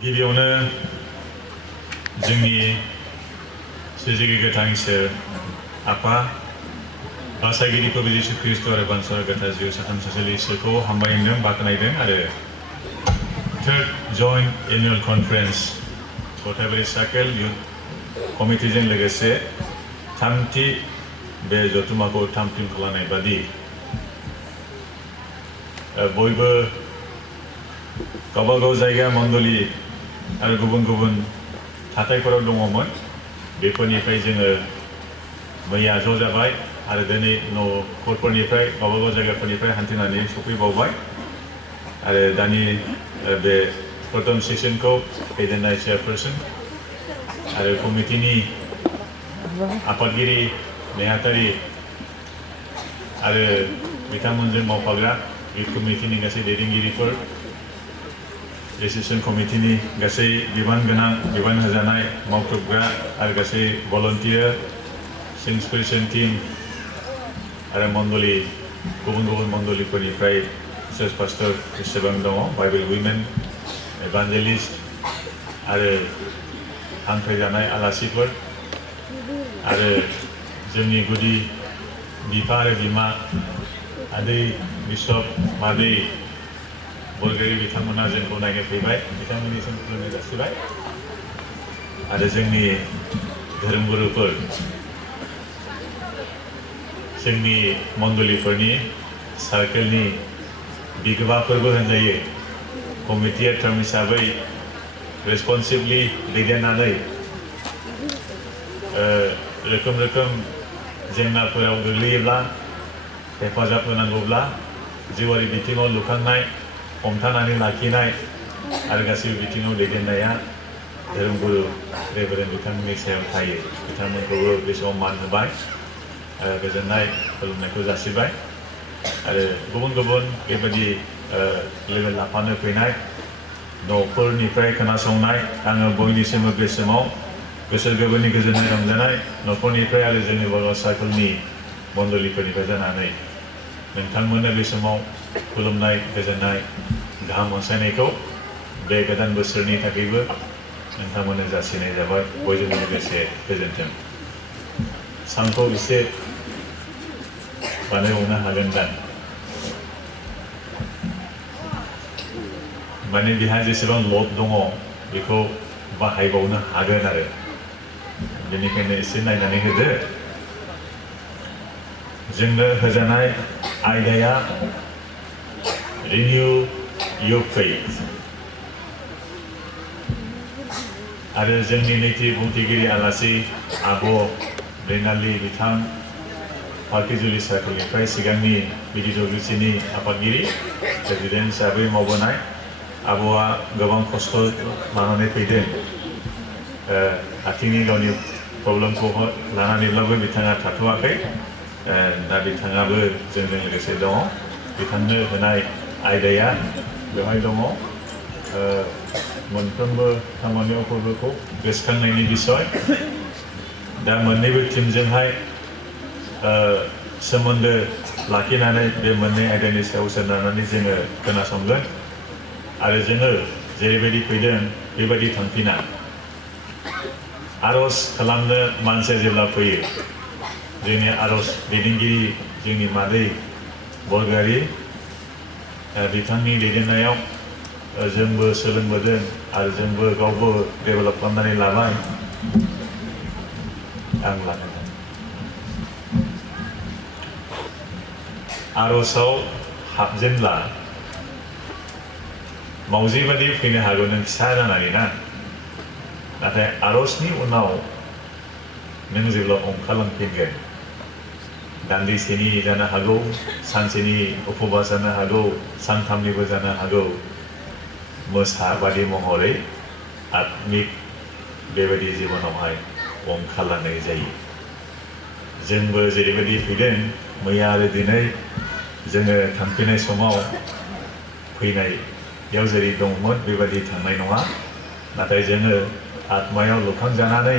गिबियावनो जोंनि सोरजिगिरि गोथां इसोर आफा बासायगिरि प्रभु जिसु ख्रिस्ट आरो बानस'नाय गोथार जिउ साथाम सासेल इसोरखौ हामबायहोदों बाख्नायदों आरो थर्ड जइन्ट एनुअल कनफारेन्स गथायबारि सार्केल इउथ कमिटिजों लोगोसे थामथि बे जथुम्माखौ थामथिम खालामनाय बादि बयबो गावबागाव जायगा मण्डली आरो गुबुन गुबुन थाथायफोराव दङमोन बेफोरनिफ्राय जोङो मैया ज' जाबाय आरो दिनै न'खरफोरनिफ्राय गावबागाव जायगाफोरनिफ्राय हान्थिनानै सफैबावबाय आरो दानि बे प्रथम सेसनखौ दैदेननाय चेयारपारसन आरो कमिटिनि आफादगिरि नेहाथारि आरो बिथांमोनजों मावफाग्रा इउथ कमिटिनि गासै दैदेनगिरिफोर डिसिसन कमिटिनि गासै बिबान होजानाय मावथ'ग्रा आरो गासै भलन्टियार इन्सपिरेसन टीम आरो मण्डली गुबुन गुबुन मण्डलीफोरनिफ्राय चार्च पास्टर जेसेबां दङ बाइबेल उइमेन एभान्जेलिस्ट आरो हांख्रायजानाय आलासिफोर आरो जोंनि गुदि बिफा आरो बिमा आदै बिशप मादै बरगयारि बिथांमोना जोंखौ नायनो फैबाय बिथांमोननिसिम खुलुमनाय जासिबाय आरो जोंनि धोरोमगुरुफोर जोंनि मण्डलीफोरनि सार्केलनि बिगोमाफोरबो होनजायो कमिटिया टार्म हिसाबै रेसपन्सिबलि दैदेननानै रोखोम जेंनाफोराव गोग्लैयोब्ला हेफाजाब होनांगौब्ला जिउआरि बिथिङाव लुखांनाय हमथानानै लाखिनाय आरो गासैबो बिथिङाव दैदेननाया धोरोमगुरु रेभारेन्ड बिथांमोननि सायाव थायो बिथांमोनखौबो बे समाव मान होबाय गोजोननाय खुलुमनायखौ जासिबाय आरो गुबुन गुबुन बेबायदि लोगो लाफानो फैनाय न'फोरनिफ्राय खोनासंनाय आङो बयनिसिमबो बे समाव गोसो गोरबोनि गोजोननाय रंजानाय न'खरनिफ्राय आरो जोंनि बर' सार्कोलनि मण्डलीफोरनिफ्राय जानानै नोंथांमोननो बे समाव खुलुमनाय गोजोननाय गाहाम अनसायनायखौ बे गोदान बोसोरनि थाखायबो नोंथांमोननो जासिनाय जाबाय बयजोंबो लोगोसे गोजोन्थों सानखौ एसे बानायबावनो हागोन दा माने बेहा जेसेबां लड दङ बेखौ बाहायबावनो हागोन आरो बेनिखायनो एसे नायनानै होदो जोंनो होजानाय आयदाया रिनिउ योर फेथ आरो जोंनि नैथि बुंथिगिरि आलासि आब' रेनालि बिथां पार्किजुलि सार्कोलनिफ्राय सिगांनि बिडिडब्लिउसिनि आफादगिरि प्रेसिडेन्ट हिसाबै मावबोनाय आब'आ गोबां खस्थ' लानानै फैदों आथिंनि गावनि प्रब्लेमखौ लानानैब्लाबो बिथाङा थाथ'वाखै दा बिथाङाबो जोंजों लोगोसे दङ बिथांनो होनाय आयदाया बेवहाय दङ मोनफ्रोमबो खामानियाव फोरबोखौ गोसोखांनायनि बिसय दा मोननैबो टीमजोंहाय सोमोन्दो लाखिनानै बे मोननै आयदानि सायाव सोनारनानै जोङो खोनासंगोन आरो जोङो जेरैबायदि फैदों बेबायदि थांफिना आर'ज खालामनो मानसिया जेब्ला फैयो जोंनि आर'ज दैदेनगिरि जोंनि मादै बरगयारि बिथांनि दैदेननायाव जोंबो सोलोंबोदों आरो जोंबो गावबो डेभेलप खालामनानै लाबाय आं लानो आर'जआव हाबजेनब्ला मावजि बादि फैनो हागौ नों फिसा जानानै ना नाथाय आर'जनि उनाव नों जेब्ला ओंखारलांफिनगोन दान्दिसेनि जानो हागौ सानसेनि उपबास जानो हागौ सानथामनिबो जानो हागौ मोसाबादि महरै आत्मिक बेबायदि जिबनावहाय ओंखारलांनाय जायो जोंबो जेरैबायदि फैदों मैया आरो दिनै जोङो थांफिननाय समाव फैनायाव जेरै दंमोन बेबायदि थांनाय नङा नाथाय जोङो आत्मायाव लुखांजानानै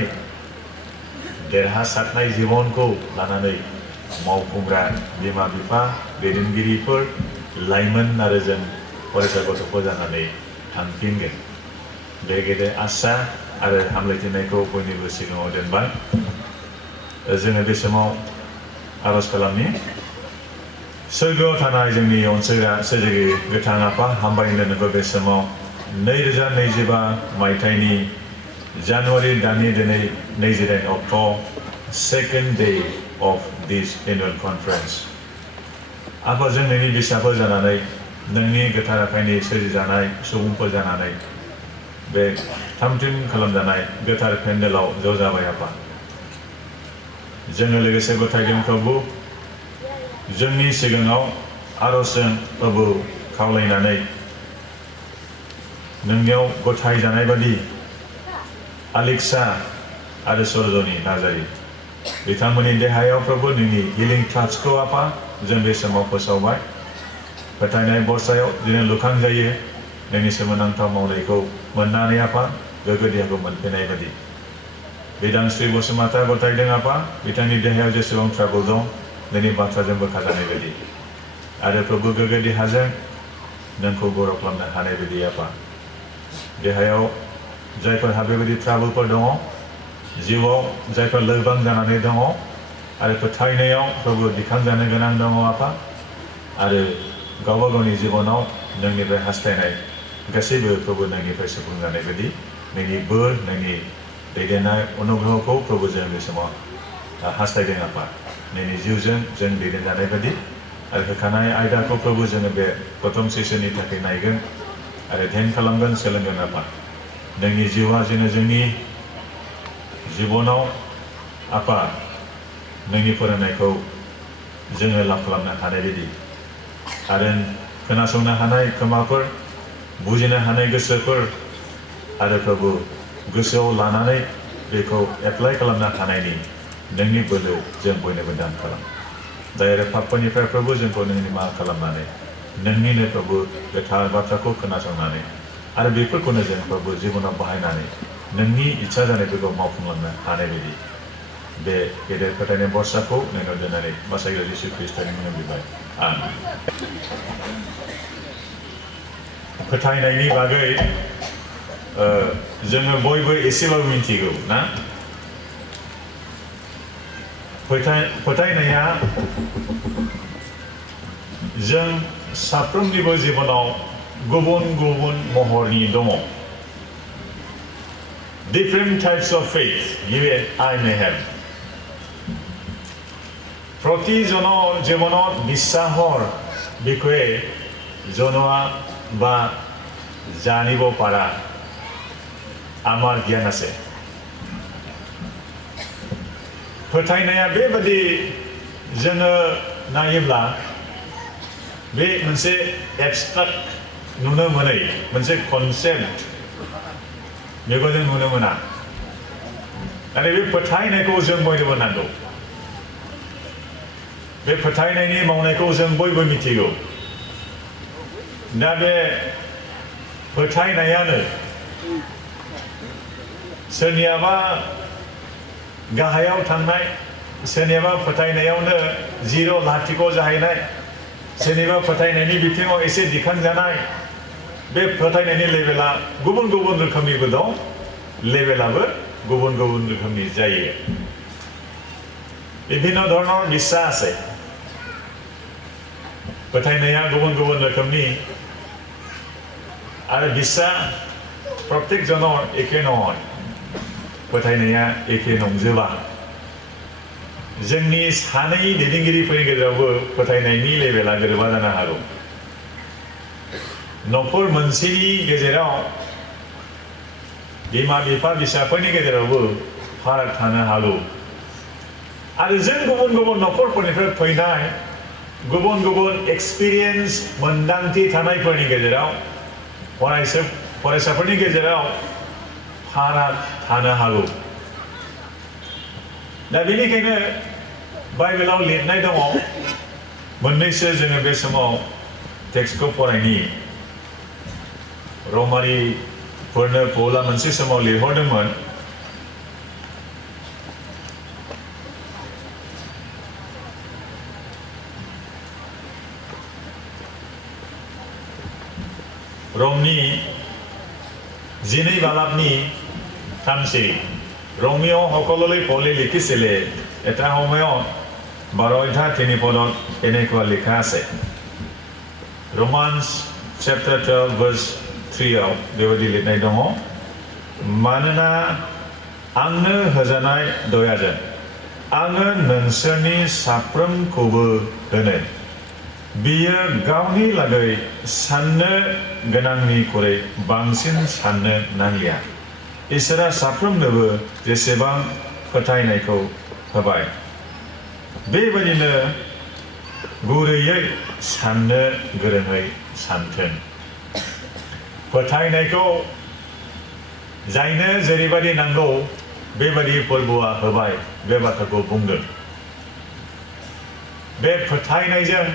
देरहासारनाय जिबनखौ लानानै मावफुंग्रा बिमा बिफा दैदेनगिरिफोर लाइमोन आरो जों फरायसा गथ'फोर जानानै थांफिनगोन बे गेदेर आसा आरो हामलायथिनायखौ बयनिबो सिगाङाव दोनबाय। जोङो बे समाव आरज खालामनि। सोरगोआव थानाय जोंनि अनसायग्रा सोरजिगिरि गोथां आफा, हामबाय होनो बे समाव 2025 मायथाइनि जानुवारि दाननि दिनै 28 अक्ट' second day of this annual conference. आफा जों नोंनि बिसाफोर जानानै नोंनि गोथार आखाइनि सोरजिजानाय सुबुंफोर जानानै बे थामथिम खालामजानाय गोथार पेन्डेलाव ज' जाबाय आफा। जोङो लोगोसे गथायदों प्रभु, जोंनि सिगाङाव आरजजों प्रभु खावलायनानै नोंनियाव गथाय जानाय बादि आलेक्सा आरो सरजनी नार्जारी बिथांमोननि देहायाव प्रभु नोंनि हिलिं टाचखौ आफा जों बे समाव फोसावबाय। फोथायनाय बरसायाव दिनै लुखां जायो नोंनि सोमोनांथाव मावनायखौ मोननानै आफा गोग्गो देहाखौ मोनफिननाय बादि। बिदांस्रि बसुमतारी गथायदों आफा बिथांनि देहायाव जेसेबां ट्राबल दं नोंनि बाथ्राजों बोखाजानाय बादि आरो प्रभु गोग्गो देहाजों नोंखौ गौरव खालामनो हानाय बादि आफा। देहायाव जायफोरहा बेबायदि ट्राबलफोर दङ, जिउआव जायफोर लोरबां जानानै दङ आरो फोथायनायाव प्रभु दिखांजानो गोनां दङ आफा, आरो गावबा गावनि जिबनाव नोंनिफ्राय हास्थायनाय गासैबो प्रभु नोंनिफ्राय सुफुंजानाय बादि नोंनि बोर, नोंनि दैदेननाय अनुग्रहखौ प्रभु जों बे समाव हास्थायदों आफा। नोंनि जिउजों जों दैदेनजानाय बादि आरो होखानाय आयदाखौ प्रभु जोङो बे प्रथम सेसननि थाखाय नायगोन आरो ध्यान खालामगोन, सोलोंगोन आफा। नोंनि जिउआ जेन जोंनि जिबनाव आफा नोंनि फोरोंनायखौ जोङो लाभ खालामनो हानाय बायदि आरो खोनासंनो हानाय खोमाफोर, बुजिनो हानाय गोसोफोर आरो प्रभु गोसोआव लानानै बेखौ एप्लाइ खालामनो हानायनि नोंनि बोलो जों बयनोबो दान खालाम। दाय आरो पापफोरनिफ्राय प्रभु जोंखौ नोंनि निमाहा खालामनानै नोंनिनो प्रभु गोथार बाथ्राखौ खोनासंनानै आरो बेफोरखौनो जों प्रभु जिबनाव बाहायनानै नोंनि इच्छा जानायफोरखौ मावफुंलांनो हानाय बायदि बे गेदेर फोथायनाय बरसाखौ नोंनाव दोननानै बासायग्रा जिसु ख्रिस्ट'नि मुङाव बिबाय। आमीन। फोथायनायनि बागै जोङो बयबो एसेबाबो मिथिगौ ना? फोथायनाया जों साफ्रोमनिबो जिबनाव गुबुन गुबुन महरनि दङ। Different types of faith you and I may have. প্ৰতিজনৰ জীৱনত বিশ্বাসৰ বিষয়ে জনোৱা বা জানিব পৰা আমাৰ জ্ঞান আছে। फोथायनाया बेबादि जोङो नायोब्ला बे मोनसे एबस्ट्राक्ट नुनो मोनै मोनसे कनसेप्ट बेखौ जों नुनो मोना। नाथाय बे फोथायनायखौ जों बयनोबो नांगौ। बे फोथायनायनि मावनायखौ जों बयबो मिथिगौ। दा बे फोथायनायानो सोरनियाबा गाहायाव थांनाय, सोरनियाबा फोथायनायावनो 0 लाथिख' जाहैनाय, सोरनिबा फोथायनायनि बिथिङाव एसे दिखांजानाय, बे फोथायनायनि लेभेला गुबुन गुबुन रोखोमनिबो दं, लेभेलाबो गुबुन गुबुन रोखोमनि जायो। বিভিন্ন ধৰণৰ বিশ্বাস আছে। फोथायनाया गुबुन गुबुन रोखोमनि आरो বিশ্বাস प्रत्येकजনৰ एखे নহয়। फोथायनाया एखे नंजोबा। जोंनि सानै दैदेनगिरिफोरनि गेजेरावबो फोथायनायनि लेभेला गोरोबा जानो हागौ। न'खर मोनसेनि गेजेराव बिमा बिफा फिसाफोरनि गेजेरावबो फाराग थानो हागौ। आरो जों गुबुन गुबुन न'खरफोरनिफ्राय फैनाय गुबुन गुबुन एक्सपिरियेन्स मोन्दांथि थानायफोरनि गेजेराव फरायसाफोरनि गेजेराव फाराग थानो हागौ। दा बेनिखायनो बाइबेलाव लिरनाय दङ, मोननैसो जोङो बे समाव टेक्सटखौ फरायनि। रमारिफोरनो पौला मोनसे समाव लिरहरदोंमोन, रमनि জিনেই বালাপনি থামচিৰি ৰমিঅ' সকললৈ পঢ়ি লিখিছিলে এটা সময়ত 12:3 পদত এনেকুৱা লিখা আছে Romans chapter 12 verse 3 बेबायदि लिरनाय दङ मानोना आंनो होजानाय दयाजों आङो नोंसोरनि साफ्रोमखौबो होनो बियो गावनि लागै साननो गोनांनिख्रुइ बांसिन साननो नांलिया इसोरा साफ्रोमनोबो जेसेबां फोथायनायखौ होबाय बेबायदिनो गुरैयै साननो गोरोङै सानथों फोथायनायखौ जायनो जेरैबायदि नांगौ बेबायदि फोरबोआ होबाय बे बाथ्राखौ बुंदों बे फोथायनायजों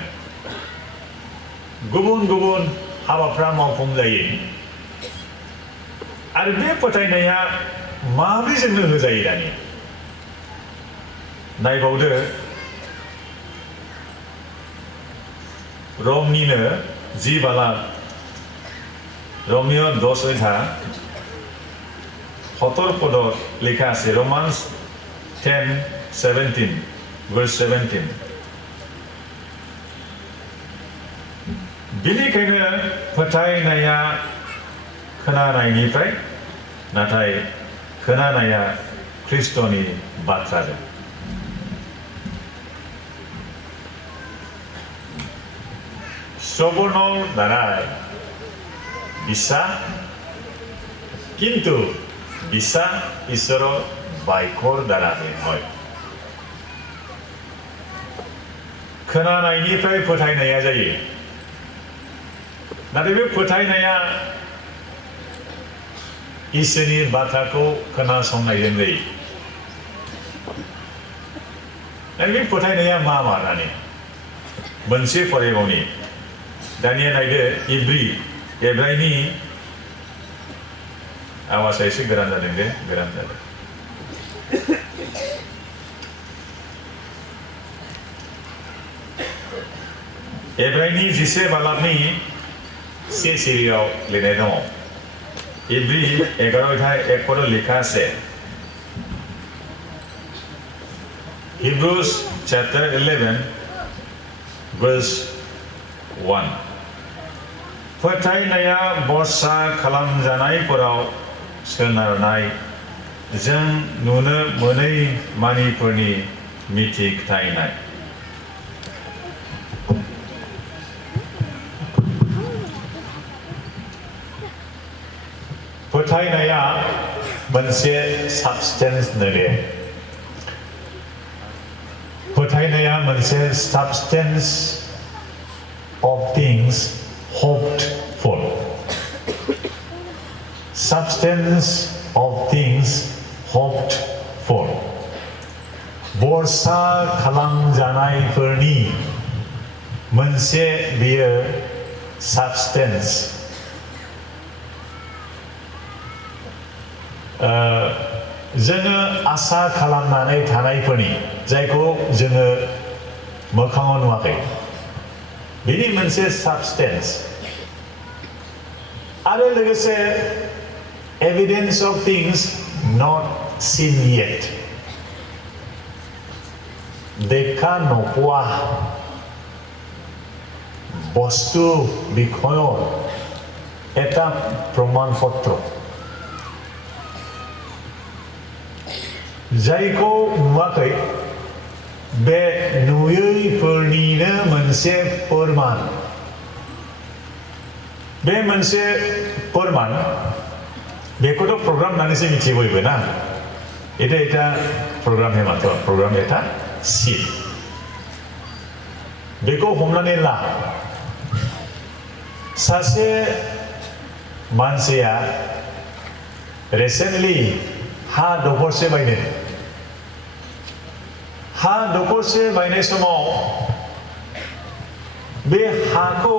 गुबुन गुबुन हाबाफ्रा मावफुंजायो आरो बे फोथायनाया माबोरै जोंनो होजायो दानिया नायबावदो रमनिनो 10 बालाब रमिअ 10:17 पदत लिखा আছে Romans 10:17 verse 17 बेनिखायनो फोथायनाया खोनानायनिफ्राय नाथाय खोनानाया ख्रिस्टनि बाथ्राजों শ্রবণৰ দ্বাৰাই বিশ্বাস কিন্তু বিশ্বাস ঈশ্বৰৰ বাক্যৰ দ্বাৰাহে হয় खोनानायनिफ्राय फोथायनाया जायो नाथाय बे फोथायनाया इसोरनि बाथ्राखौ खोनासंनायजों जायो दा बे फोथायनाया मा दानि मोनसे फरायबावनि दानिया नायदो एब्रायनि आवाजा एसे गोरान जादों दे गोरान जादों एब्रायनि 10 बालाबनि 1 सिरियाव लिरनाय दङ एब्रि 11:1 पदत लिखा আছে Hebrews chapter 11 verse 1 फोथायनाया बरसा खालामजानायफोराव सोनारनाय जों नुनो मोनै मानिफोरनि मिथिखथायनाय फोथायनाया मोनसे साबस्टेन्स नोले फोथायनाया मोनसे साबस्टेन्स of things hoped for substance of things hoped for बरसा खालामजानायफोरनि मोनसे बेयो substance जोङो आसा खालामनानै थानायफोरनि जायखौ जोङो मोखाङाव नुवाखै बेनि मोनसे साबस्टेन्स आरो लोगोसे एभिडेन्स अफ थिंग्स नट सिन येट দেখা নোপোৱা বস্তু বিষয়ৰ এটা প্ৰমাণপত্ৰ जायखौ नुवाखै बे नुयैफोरनिनो मोनसे फोरमान बे मोनसे फोरमान बेखौथ' प्रग्राम होननानैसो मिथियो बयबो ना এটা प्रग्राम मात्र प्रग्राम এটা सिट बेखौ हमनानै ला सासे मानसिया रिसेन्टलि हा दखरसे बायनो हा दखरसे बायनाय समाव बे हाखौ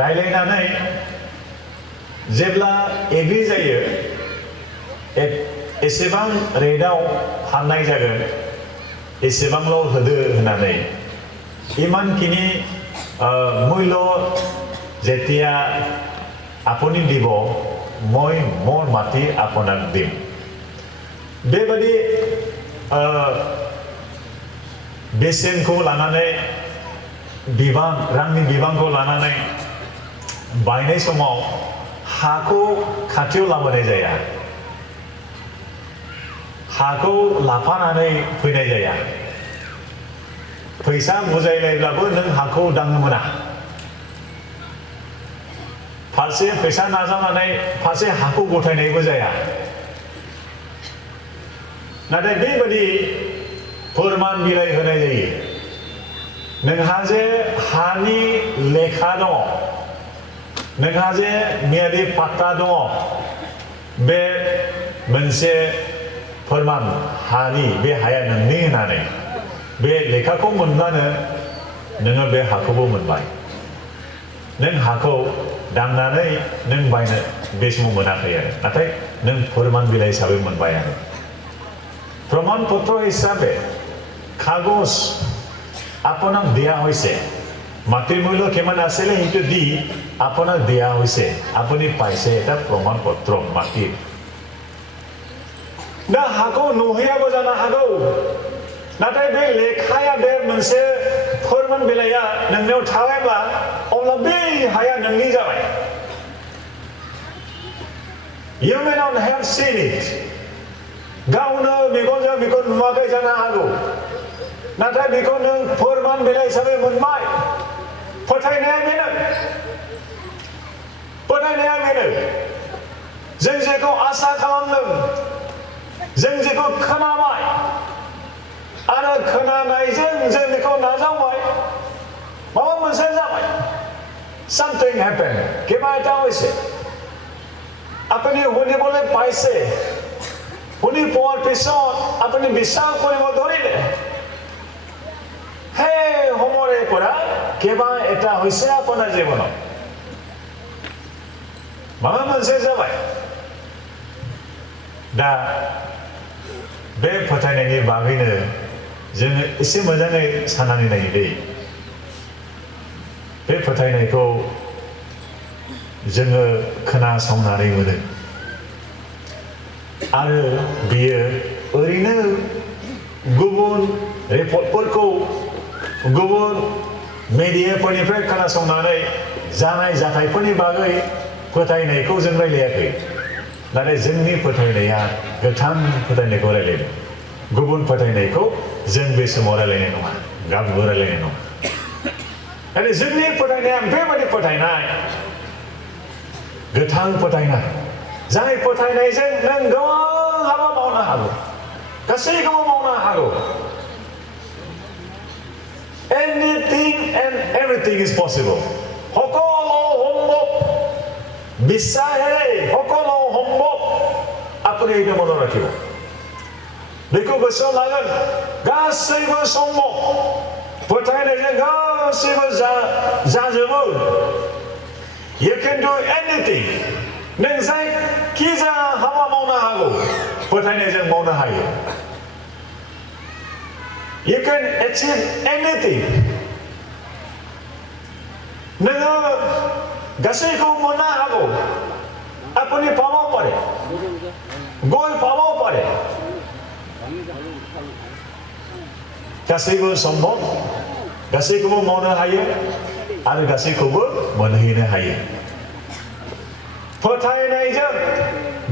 रायलायनानै जेब्ला एग्री जायो एसेबां रेटआव फाननाय जागोन एसेबांल' होदो होननानै इमानखिनि मूल्य जेतिया আপুনি দিব মই মোৰ মাটি আপোনাক দিম बेबादि बेसेनखौ लानानै बिबां रांनि बिबांखौ लानानै बायनाय समाव हाखौ खाथियाव लाबोनाय जाया हाखौ लाफानानै फैनाय जाया फैसा बुजायलायब्लाबो नों हाखौ दांनो मोना फारसे फैसा नाजावनानै फारसे हाखौ गथायनायबो जाया नाथाय बेबादि फोरमान बिलाइ होनाय जायो नोंहा जे हानि लेखा दङ नोंहा जे मियादि पाट्टा दङ बे मोनसे फोरमान हानि बे हाया नोंनि होननानै बे लेखाखौ मोनब्लानो नोङो बे हाखौबो मोनबाय नों हाखौ दांनानै नों बायनो बे समाव मोनाखै आरो नाथाय नों फोरमान बिलाइ हिसाबै मोनबाय आरो प्रमाणपत्र হিসাবে কাগজ আপোনাক দিয়া হৈছে মাটিৰ মূল্য কিমান আছিলে সেইটো দি আপোনাক দিয়া হৈছে আপুনি পাইছে এটা প্ৰমাণপত্ৰ মাটিৰ दा हाखौ नुहैयाबो जानो हागौ नाथाय बे लेखाया बे मोनसे फोरमान बिलाइया नोंनियाव थाबायब्ला अब्ला बे हाया नोंनि जाबाय You may not have seen it गावनो मेगनजों बेखौ नुवाखै जानो हागौ नाथाय बेखौ नों फोरमान बिलाइ हिसाबै मोनबाय फोथायनाया बेनो जों जेखौ आसा खालामदों जों जेखौ खोनाबाय आरो खोनानायजों जों बेखौ नाजावबाय माबा मोनसे जाबाय something happened কিবা এটা হৈছে আপুনি শুনিবলৈ পাইছে শুনি পোৱাৰ পিছত আপুনি বিশ্বাস কৰিব ধৰিলে হে সমৰে পৰা কিবা এটা হৈছে আপোনাৰ জীৱনত माबा मोनसे जाबाय दा बे फोथायनायनि बागैनो जोङो एसे मोजाङै साननानै नायो दै बे फोथायनायखौ जोङो खोनासंनानै मोनो आरो बियो ओरैनो गुबुन रिपर्टफोरखौ गुबुन मेडियाफोरनिफ्राय खोनासंनानै जानाय जाथायफोरनि बागै फोथायनायखौ जों रायलायाखै नाथाय जोंनि फोथायनाया गोथां फोथायनायखौ रायलायदों गुबुन फोथायनायखौ जों बे समाव रायलायनाय नङा गाबबो रायलायनाय नङा नाथाय जोंनि फोथायनाया बेबायदि फोथायनाय गोथां फोथायनाय जाय फोथायनायजों नों गोबां हाबा मावनो हागौ गासैखौबो मावनो हागौ Anything and everything is possible সকলো সম্ভৱ বিশ্বাসেৰে সকলো সম্ভৱ আপুনি এইটো মনত ৰাখিব बेखौ गोसोआव लागोन गासैबो सम्भव फोथायनायजों गासैबो जाजोबो You can do anything नों जायखिजाया हाबा मावनो हागौ फोथायनायजों मावनो हायो You can achieve anything नोङो गासैखौ मोननो हागौ আপুনি পাব পাৰে গৈ পাব পাৰে गासैबो सम्भव गासैखौबो मावनो हायो आरो गासैखौबो मोनहैनो हायो फोथायनायजों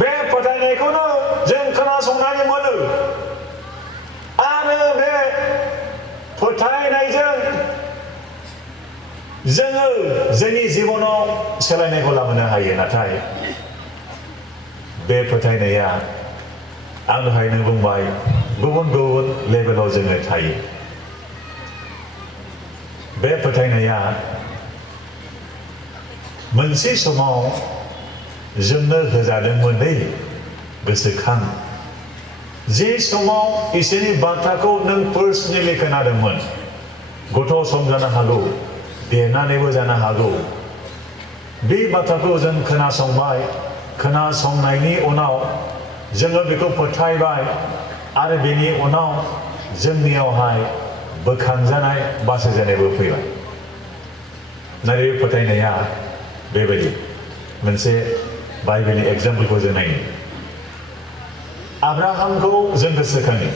बे फोथायनायखौनो जों खोनासंनानै मोनो आरो बे फोथायनायजों जोङो जोंनि जिबनाव सोलायनायखौ लाबोनो हायो नाथाय बे फोथायनाया आं दहायनो बुंबाय गुबुन गुबुन लेभेलाव जोङो थायो बे फोथायनाया मोनसे समाव जोंनो होजादोंमोन दै गोसोखां जे समाव इसोरनि बाथ्राखौ नों पार्सनेलि खोनादोंमोन गथ' सम जानो हागौ देरनानैबो जानो हागौ बे बाथ्राखौ जों खोनासंबाय खोनासंनायनि उनाव जोङो बेखौ फोथायबाय आरो बेनि उनाव जोंनियावहाय बोखांजानाय बासायजानायबो फैबाय नाथाय बे फोथायनाया बेबायदि मोनसे बाइबेलनि एग्जाम्पलखौ जों नायनो आब्राहामखौ जों गोसोखाङो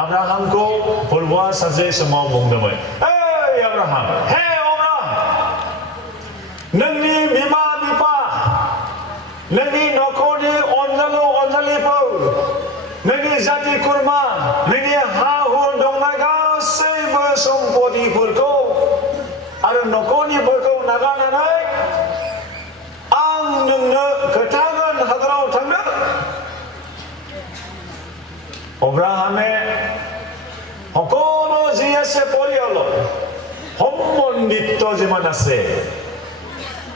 आब्राहामखौ फोरबुआ सासे समाव बुंदोंमोन ओइ आब्राहाम हे अब्राहाम नोंनि बिमा बिफा नोंनि नखरनि अनजालु अनजालिफोर नोंनि जाति खुरमा नोंनि हा हु दंनाय गासैबो सम्पतिफोरखौ आरो नखरनिफोरखौ नागारनानै आं नोंनो खोन्थागोन हादराव थांनो অব্রাহামে সকলো যি আছে পৰিয়ালৰ সম্বন্ধিত যিমান আছে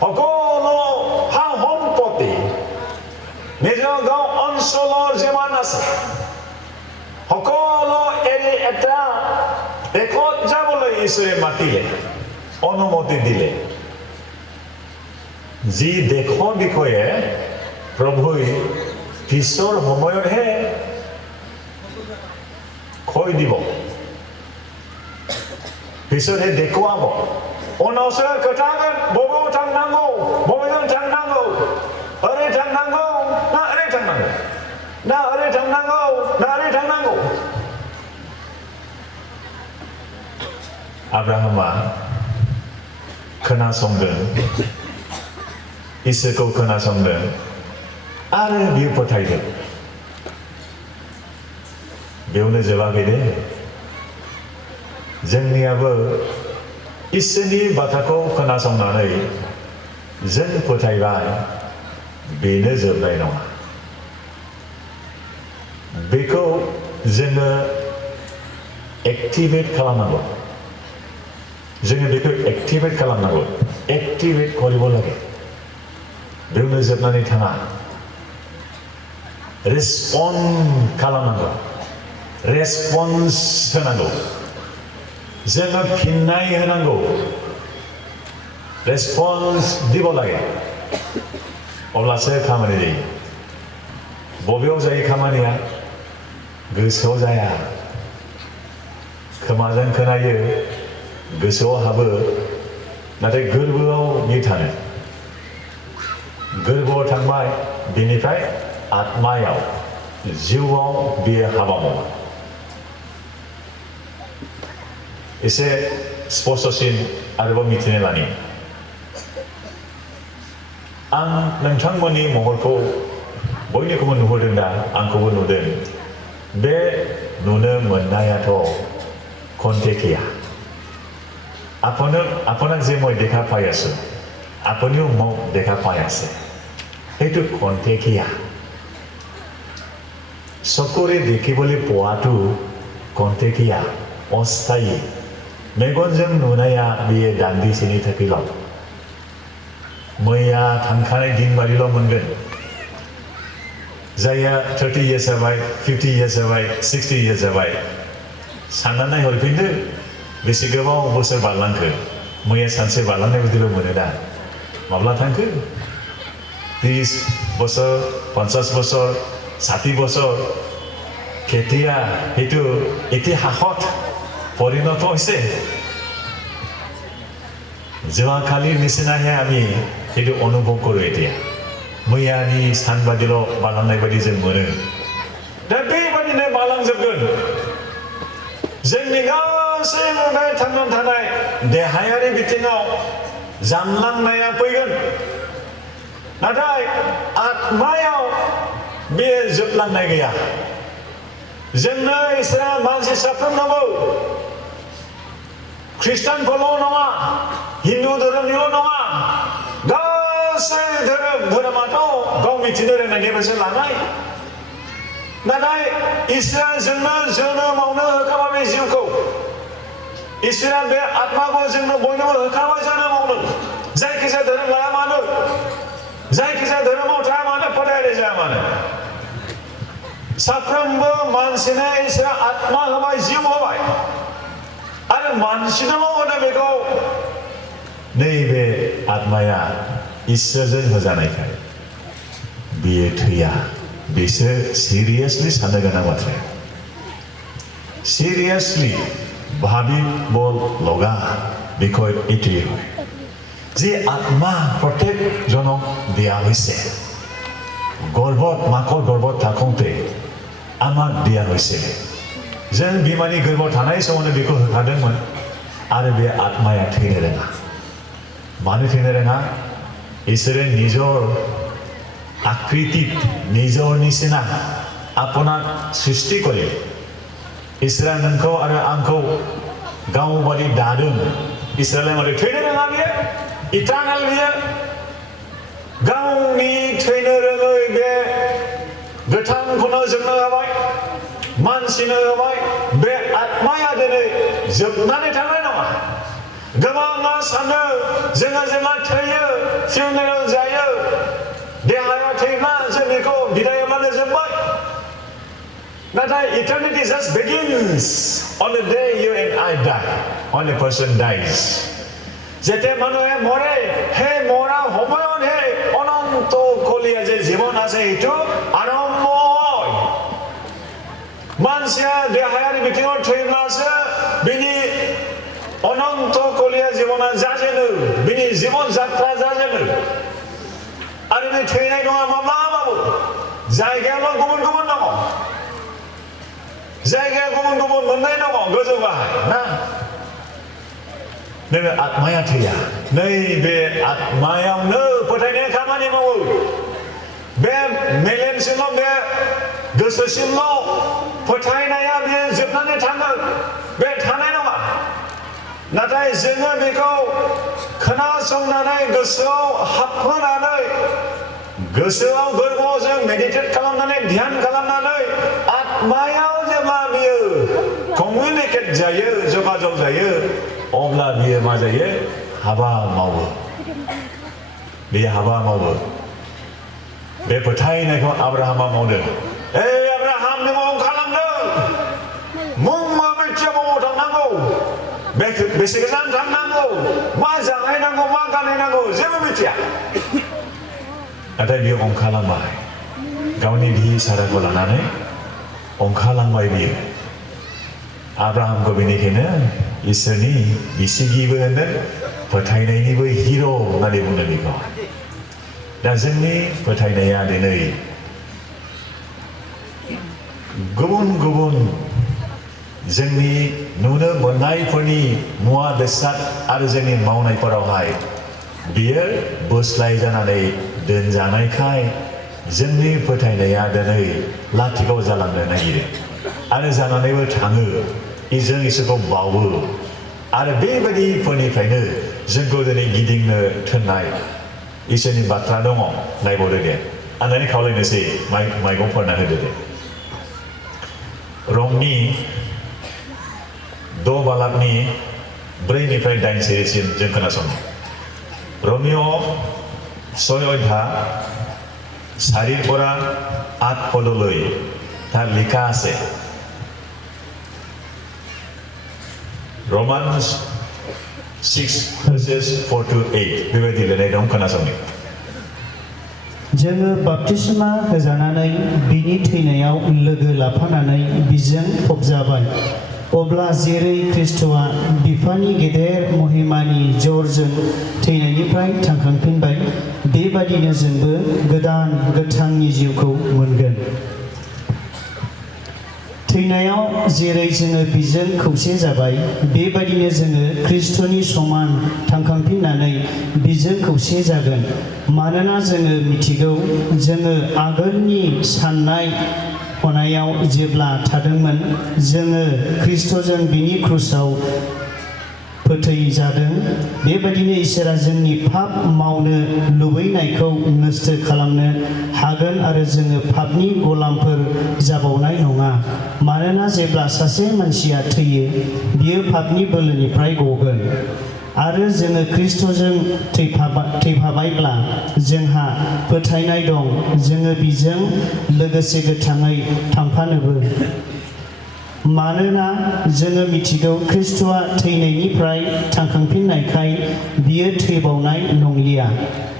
সকলো সা সম্পত্তি নিজৰ গাঁও অঞ্চলৰ যিমান আছে সকলো এৰি এটা দেশত যাবলৈ ঈশ্বৰে মাতিলে অনুমতি দিলে যি দেশৰ বিষয়ে প্ৰভুই পিছৰ সময়তহে কৈ দিব পিছতহে দেখুৱাব उनावसो खोथागोन बबेयाव थांनांगौ बबेजों थांनांगौ ओरै थांनांगौ ना ओरै थांनांगौ ना ओरै थांनांगौ ना ओरै थांनांगौ आब्राहामा खोनासंदों इसोरखौ खोनासंदों आरो बियो फोथायदों बेयावनो जोबाखै दे जोंनियाबो इसोरनि बाथ्राखौ खोनासंनानै जों फोथायबाय बेनो जोबनाय नङा बेखौ जोङो एक्टिभेट खालामनांगौ जोङो बेखौ एक्टिभेट खालामनांगौ एक्टिभेट কৰিব লাগে बेयावनो जोबनानै थाङा रेसपन्ड खालामनांगौ रेसपन्स होनांगौ जोङो फिननाय होनांगौ रेसपन्स দিব লাগে अब्लासो खामानि जायो बबेयाव जायो खामानिया गोसोआव जाया खोमाजों खोनायो गोसोआव हाबो नाथाय गोरबोआव बे थाङो गोरबोआव थांबाय बेनिफ्राय आत्मायाव जिउआव बेयो हाबा मावो एसे स्पष्टसिन आरोबाव मिथिनो लानि आं नोंथांमोननि महरखौ बयनिखौबो नुहुरदों दा आंखौबो नुदों बे नुनो मोननायाथ' खन्तेकिया আপোনাক যে মই দেখা পাই আছো আপুনিও মোক দেখা পাই আছে সেইটো খন্তেকীয়া চকুৰে দেখিবলৈ পোৱাটো খন্তেকীয়া অস্থায়ী मेगनजों नुनाया बेयो दान्दिसेनि थाखायल' मैया थांखानाय दिन बादिल' मोनगोन जायहा 30 years जाबाय 50 years जाबाय 60 years जाबाय सानना नायहरफिनदो बेसे गोबाव बोसोर बारलांखो मैया सानसे बारलांनाय बादिल' मोनो दा माब्ला थांखो 30 বছৰ 50 বছৰ 60 বছৰ কেতিয়া সেইটো ইতিহাসত পৰিণত হৈছে যোৱাকালিৰ নিচিনাহে আমি সেইটো অনুভৱ কৰোঁ এতিয়া मैयानि सान बादिल' बारलांनाय बादि जों मोनो दा बेबादिनो बारलांजोबगोन जोंनि गासैबो बे थांनानै थानाय देहायारि बिथिङाव जामलांनाया फैगोन नाथाय आत्मायाव बे जोबलांनाय गैया जोंनो इसोरा मानसि साफ्रोमनोबो ख्रिस्टानफोरल' नङा हिन्दु धोरोमनिल' नङा गासै धोरोमाथ' गाव मिथिनो रोंनायनिफ्रायसो लानाय नाथाय इसोरा जोंनो जोनोमावनो होखाबाय बे जिउखौ इसोरा बे आत्माखौ जोंनो बयनोबो होखाबाय जोनोमावनो जायखिजाया धोरोम लाया मानो जायखिजाया धोरोमाव थाया मानो फोथायनाय जाया मानो साफ्रोमबो मानसिनो इसोरा आत्मा होबाय जिउ होबाय आरो मानसिनोल' होनो बेखौ नैबे आत्माया इसोरजों होजानायखाय बियो थैया बिसोर सिरियासलि साननो गोनां बाथ्रा सिरियासलि भाबिब লগা বিষয় এটিয়ে হয় যে আত্মা প্রত্যেকজনক দিয়া হৈছে গর্ভত মাকৰ গর্ভত থাকোঁতে আমাক দিয়া হৈছে जों बिमानि गोरबोआव थानाय समावनो बेखौ होखादोंमोन आरो बे आत्माया थैनो रोङा मानो थैनो रोङा इसोरे निजर आकृति निजर निसिना आपनाक सृष्टि करे इसोरा नोंखौ आरो आंखौ गाव बादि दादों इसोरालाय माथो थैनो रोङा बियो इटारनेल बियो गावनि थैनो रोङै बे गोथांखौनो जोंनो होबाय मानसिनो होबाय बे आत्माया दिनै जोबनानै थांनाय नङा गोबाङा सानो जोङो जेब्ला थैयो फिउनेरेल जायो देहाया थैब्ला जों बेखौ बिदाय होब्लानो जोब्बाय नाथाय eternity just begins on the day you and I die when a person dies যেতিয়া মানুহে মৰে সেই মৰা সময়তহে অনন্ত কলীয়া যে জীৱন আছে এইটো আৰম্ভ হয় मानसिया देहायारि बिथिङाव थैब्लासो बिनि अनন্ত कलिया जीवना जाजेनो बिनि जीवन जात्रा जाजेनो आरो बे थैनाय नङा माब्लाबाबो जायगायावल' गुबुन गुबुन दङ जायगाया गुबुन गुबुन मोननाय दङ गोजौ गाहाय ना नोङो आत्माया थैया नैबे आत्मायावनो फोथायनाय खामानि मावो बे मेलेमसिमल' बे गोसोसिमल' फोथायनाया बे जोबनानै थाङो बे थानाय नङा नाथाय जोङो बेखौ खोनासंनानै गोसोआव हाबहोनानै गोसोआव गोरबोआव जों मेडिटेट खालामनानै ध्यान खालामनानै आत्मायाव जेब्ला बियो कमिउनिकेट जायो जगाजग जायो अब्ला बियो मा जायो हाबा मावो बे हाबा मावो बे फोथायनायखौ आब्राहामा मावदों आब्राहाम नों खालामदों मुंमा बैथियाव थांनांगौ बेसे गोजान थांनांगौ मा जानायनांगौ मा गाननांगौ जेबो मिथिया नाथाय बियो ओंखारलांबाय गावनि बिसि साराखौ लानानै ओंखारलांबाय बियो आब्राहामखौ बेनिखायनो इसोरनि बिसिगिबो होनो फोथायनायनिबो हिर' होननानै बुंदों बेखौ दा जोंनि फोथायनाया दिनै गुबुन गुबुन जोंनि नुनो मोननायफोरनि मुवा बेसाद आरो जोंनि मावनायफोरावहाय बियो बोस्लाय जानानै दोनजानायखाय जोंनि फोथायनाया दिनै लाथिख' जालांनो नागिरो आरो जानानैबो थाङो जों इसोरखौ बावो आरो बेबायदिफोरनिफ्रायनो जोंखौ दिनै गिदिंनो थोननाय इसोरनि बाथ्रा दङ नायबावदो दे आंनानै खावलायनोसै माइगंफोरना होदो दे रमनि 6 बालाकनि 4निफ्राय 8 सिरिसिम जों खोनासङो रमिअ 6 অধ্যায় 4ৰ পৰা 8 পদলৈ তাত লিখা আছে Romans 6 verses 4 to 8 बेबायदि लिरनाय दं खोनासंनो जोङो बाप्तिस्मा होजानानै बिनि थैनायाव लोगो लाफानानै बिजों फबजाबाय अब्ला जेरै ख्रिस्ट'आ बिफानि गेदेर महिमानि जरजों थैनायनिफ्राय थांखांफिनबाय बेबादिनो जोंबो गोदान गोथांनि जिउखौ मोनगोन थैनायाव जेरै जोङो बिजों खौसे जाबाय बेबादिनो जोङो ख्रिस्ट'नि समान थांखांफिननानै बिजों खौसे जागोन मानोना जोङो मिथिगौ जोङो आगोलनि साननाय हनायाव जेब्ला थादोंमोन जोङो ख्रिस्ट'जों बिनि क्रुसाव फोथैजादों बेबादिनो इसोरा जोंनि पाप मावनो लुबैनायखौ नस्थ' खालामनो हागोन आरो जोङो पापनि गलामफोर जाबावनाय नङा मानोना जेब्ला सासे मानसिया थैयो बियो पापनि बोलोनिफ्राय गगोन आरो जोङो ख्रिस्ट'जों थैफाबायब्ला जोंहा फोथायनाय दं जोङो बिजों लोगोसे गोथाङै थांफानोबो मानोना जोङो मिथिगौ ख्रिस्ट'आ थैनायनिफ्राय थांखांफिननायखाय बियो थैबावनाय नंलिया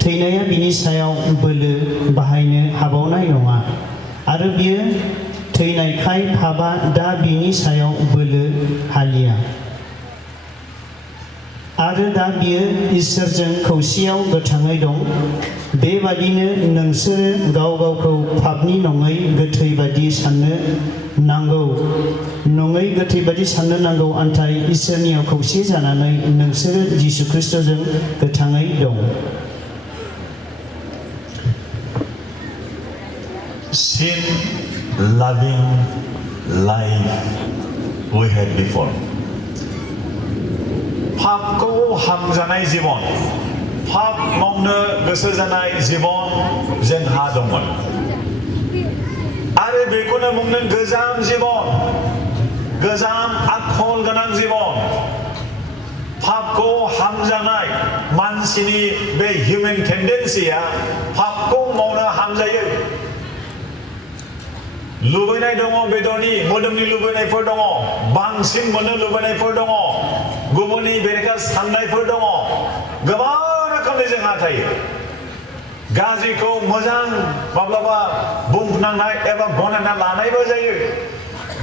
थैनाया बिनि सायाव बोलो बाहायनो हाबावनाय नङा आरो बियो थैनायखाय पापआ दा बिनि सायाव बोलो हालिया आरो दा बियो इसोरजों खौसेयाव गोथाङै दं बेबादिनो नोंसोरो गाव गावखौ पापनि नङै गोथै बादि साननो नांगौ आन्थाय इसोरनियाव खौसे जानानै नोंसोरो जिसु ख्रिस्ट'जों गोथाङै दं Sin loving life we had before. पापखौ हामजानाय जिबन पाप मावनो गोसो जानाय जिबन जोंहा दंमोन आरो बेखौनो बुंदों गोजाम जिबन गोजाम आखल गोनां जिबन पापखौ हामजानाय मानसिनि बे हिउमेन टेन्डेन्सिया पापखौ मावनो हामजायो लुबैनाय दङ बेदरनि मोदोमनि लुबैनायफोर दङ बांसिन मोननो लुबैनायफोर दङ गुबुननि बेरेखा साननायफोर दङ गोबां रोखोमनि जोंहा थायो गाज्रिखौ मोजां माब्लाबा बुंनांनाय एबा गनायना लानायबो जायो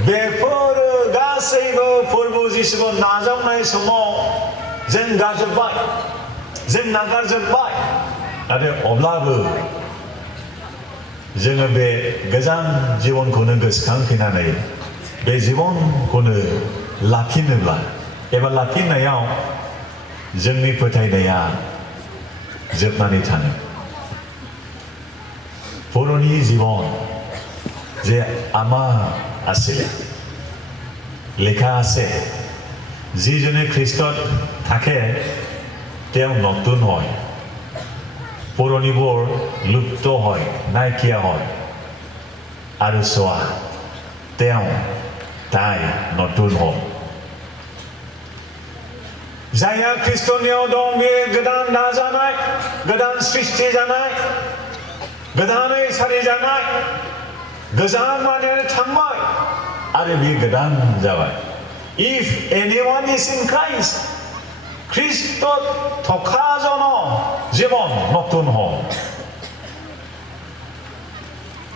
बेफोरो गासैबो फोरबो जिसुखौ नाजावनाय समाव जों गारजोब्बाय जों नागारजोब्बाय नाथाय अब्लाबो जोङो बे गोजाम जिबनखौनो गोसोखांफिननानै बे जिबनखौनो लाफिनोब्ला एबा लाफिननायाव जोंनि फोथायनाया जोबनानै थाङो পুৰণি জীৱন যে আমাৰ আছিলে লেখা আছে যিজনে খ্ৰীষ্টত থাকে তেওঁ নতুন হয় পুৰণিবোৰ লুপ্ত হয় নাইকিয়া হয় আৰু চোৱা তেওঁ তাই নতুন হয় जायहा ख्रिस्टनियाव दं बे गोदान दाजानाय गोदान सृष्टि जानाय गोदानै सारि जानाय गोजाम माने थांबाय आरो बे गोदान जाबाय if anyone is in Christ খ্ৰীষ্টত থকাজন জীৱন নতুন হয়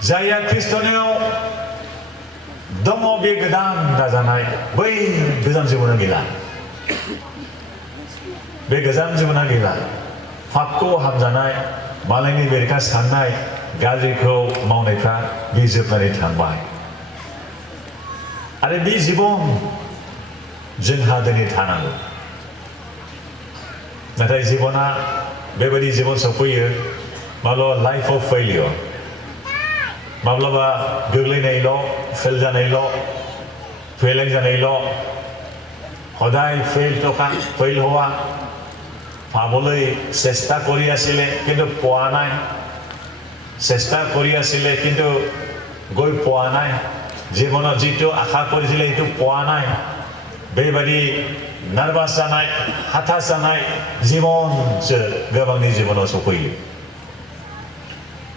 जायहा ख्रिस्टनियाव दङ बे गोदान दाजानाय बै गोजाम जिबना गैला बे गोजाम जिबना गैला पापखौ हामजानाय मालायनि बेरेखा साननाय गाज्रिखौ मावनायफ्रा बे जोबनानै थांबाय आरो बे जिबन जोंहा दिनै थानांगौ नाथाय जिबना बेबायदि जिबन सफैयो माब्लाबा लाइफ अफ फेलियर माब्लाबा गोग्लैनायल' फेल जानायल' फेलें जानायल' সদায় ফেইল হোৱা পাবলৈ চেষ্টা কৰি আছিলে কিন্তু পোৱা নাই চেষ্টা কৰি আছিলে কিন্তু গৈ পোৱা নাই জীৱনত যিটো আশা কৰিছিলে সেইটো পোৱা নাই बेबायदि नार्भास जानाय हताश जानाय जिबनसो गोबांनि जिबनाव सफैयो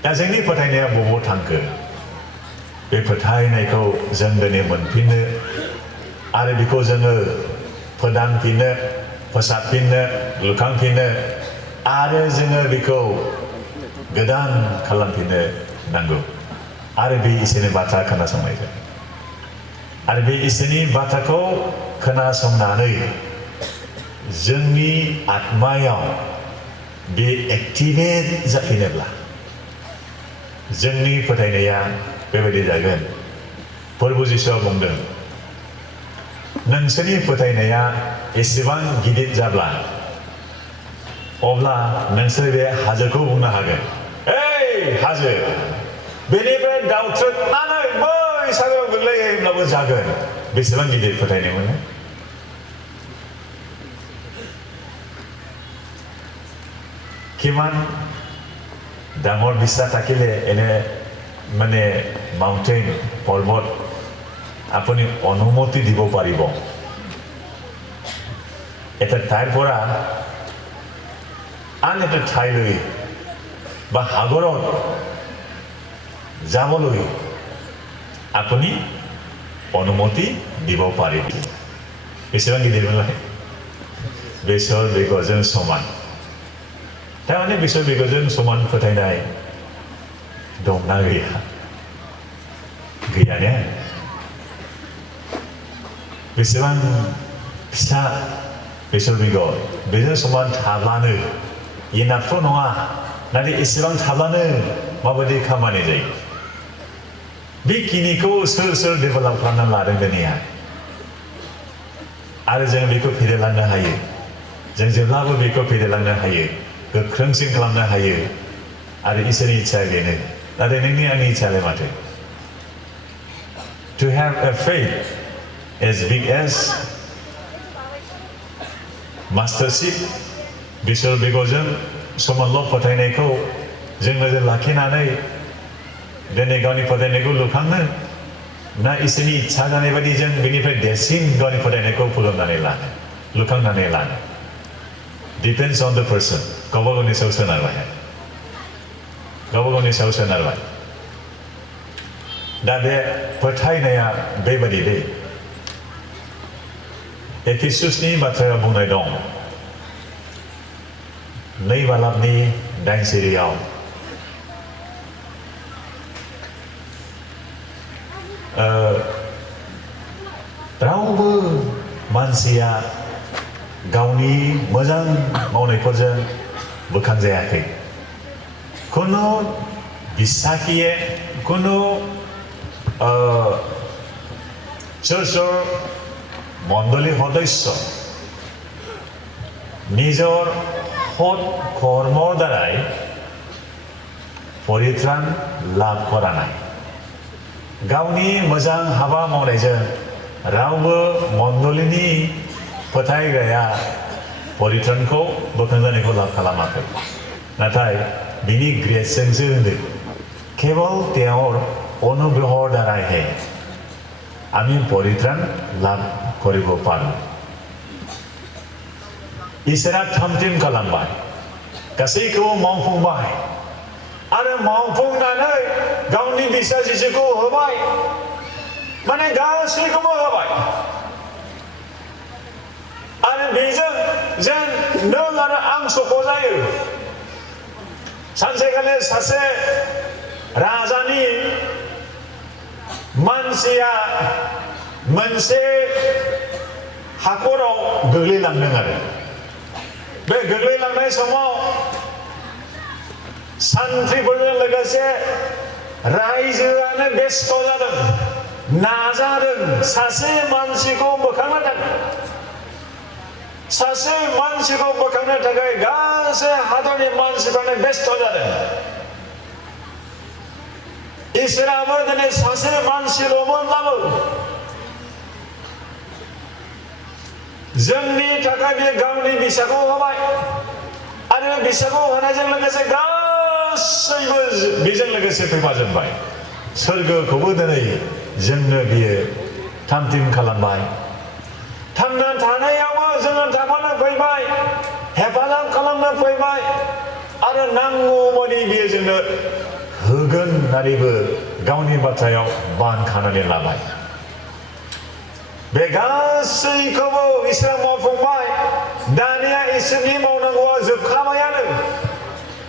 दा जोंनि फोथायनाया बबाव थांखो बे फोथायनायखौ जों दिनै मोनफिननो आरो बेखौ जोङो फोदानफिननो फोसाबफिननो लुखांफिननो आरो जोङो बेखौ गोदान खालामफिननो नांगौ आरो बे इसोरनि बाथ्रा खोनासंनायजों आरो बे इसोरनि बाथ्राखौ खोनासंनानै जोंनि आत्मायाव बे एक्टिभेट जाफिनोब्ला जोंनि फोथायनाया बेबायदि जागोन प्रभु जिसुआ बुंदों नोंसोरनि फोथायनाया एसेबां गिदिर जाब्ला अब्ला नोंसोर बे हाजोखौ बुंनो हागोन ओइ हाजो बेनिफ्राय दावथ्रोदनानै बै सायाव गोग्लैहैब्लाबो जागोन बेसेबां गिदिर फोथायनाय मोनो কিমান ডাঙৰ বিশ্বাস থাকিলে এনে মানে মাউণ্টেইন পৰ্বত আপুনি অনুমতি দিব পাৰিব এটা ঠাইৰ পৰা আন এটা ঠাইলৈ বা সাগৰত যাবলৈ আপুনি অনুমতি দিব পাৰিব বেছিভাগ কি দিব লাগে বেছৰ বেগজন সমান তাৰমানে বেছৰ বেগজন সমান फोथायनाय दंना गैया गैयाने बेसेबां फिसा बेसर बेगर बेजों समान थाब्लानो इनाफथ' नङा नाथाय एसेबां थाब्लानो माबायदि खामानि जायो बेखिनिखौ सोर डेभेलप खालामनानै लादों दिनैया आरो जों बेखौ फेदेरलांनो हायो जों जेब्लाबो बेखौ फेदेरलांनो हायो गोख्रोंसिन खालामनो हायो आरो इसोरनि इच्छाया बेनो नाथाय नोंनि आंनि इच्छायालाय माथो to have a faith as big as mastership बिसोर बेगरजों समानल' फोथायनायखौ जों नोजोर लाखिनानै दिनै गावनि फोथायनायखौ लुखांनो ना इसोरनि इच्छा जानाय बायदि जों बेनिफ्राय देरसिन गावनि फोथायनायखौ फोलोमनानै लानो लुखांनानै लानो डिपेन्ड्स अन द पार्सन गावबा गावनि सायाव सोनारबाय गावबा गावनि सायाव सोनारबाय दा बे फोथायनाया बेबायदि दै एफिसुसनि बाथ्राया बुंनाय दं 2 बालाबनि 8 सिरियाव रावबो मानसिया गावनि मोजां मावनायफोरजों बोखांजायाखै कुनु বিশ্বাসীয়ে কোনো চাৰ্চৰ মণ্ডলী সদস্য নিজৰ সৎ কৰ্মৰ দ্বাৰাই পৰিত্ৰাণ লাভ কৰা নাই गावनि मोजां हाबा मावनायजों रावबो मण्डलीनि फोथायग्राया परित्राणखौ बोखांजानायखौ लाभ खालामाखै नाथाय बिनि ग्रेसजोंसो होनदों केवल তেওঁৰ অনুগ্ৰহৰ দ্বাৰাইহে আমি পৰিত্ৰাণ লাভ কৰিব পাৰোঁ इसोरा थामथिम खालामबाय गासैखौबो मावफुंबाय आरो मावफुंनानै गावनि बिसा जिसुखौ होबाय माने गासैखौबो होबाय आरो बेजों जों नों आरो आं सुख जायो सानसेखालि सासे राजानि मानसिया मोनसे हाखराव गोग्लैलांदों आरो बे गोग्लैलांनाय समाव सान्थ्रिफोरजों लोगोसे रायजोआनो बेस्थ जादों नाजादों सासे मानसिखौ बोखांनो थाखाय सासे मानसिखौ बोखांनो थाखाय गासै हादरनि मानसिफ्रानो बेस्थ जादों इसोराबो दिनै सासे मानसिल'मोनब्लाबो जोंनि थाखाय बे गावनि बिसाखौ होबाय आरो बिसाखौ होनायजों लोगोसे गासैबो बेजों लोगोसे फैफाजोबबाय सोरगोखौबो दिनै जोंनो बियो थामथिम खालामबाय थांना थानायावबो जोङो थाफानो फैबाय हेफाजाब खालामनो फैबाय आरो नांगौबादि बियो जोंनो होगोन होननानैबो गावनि बाथ्रायाव बान खानानै लाबाय बे गासैखौबो इसोरा मावफुंबाय दानिया इसोरनि मावनांगौआ जोबखाबायानो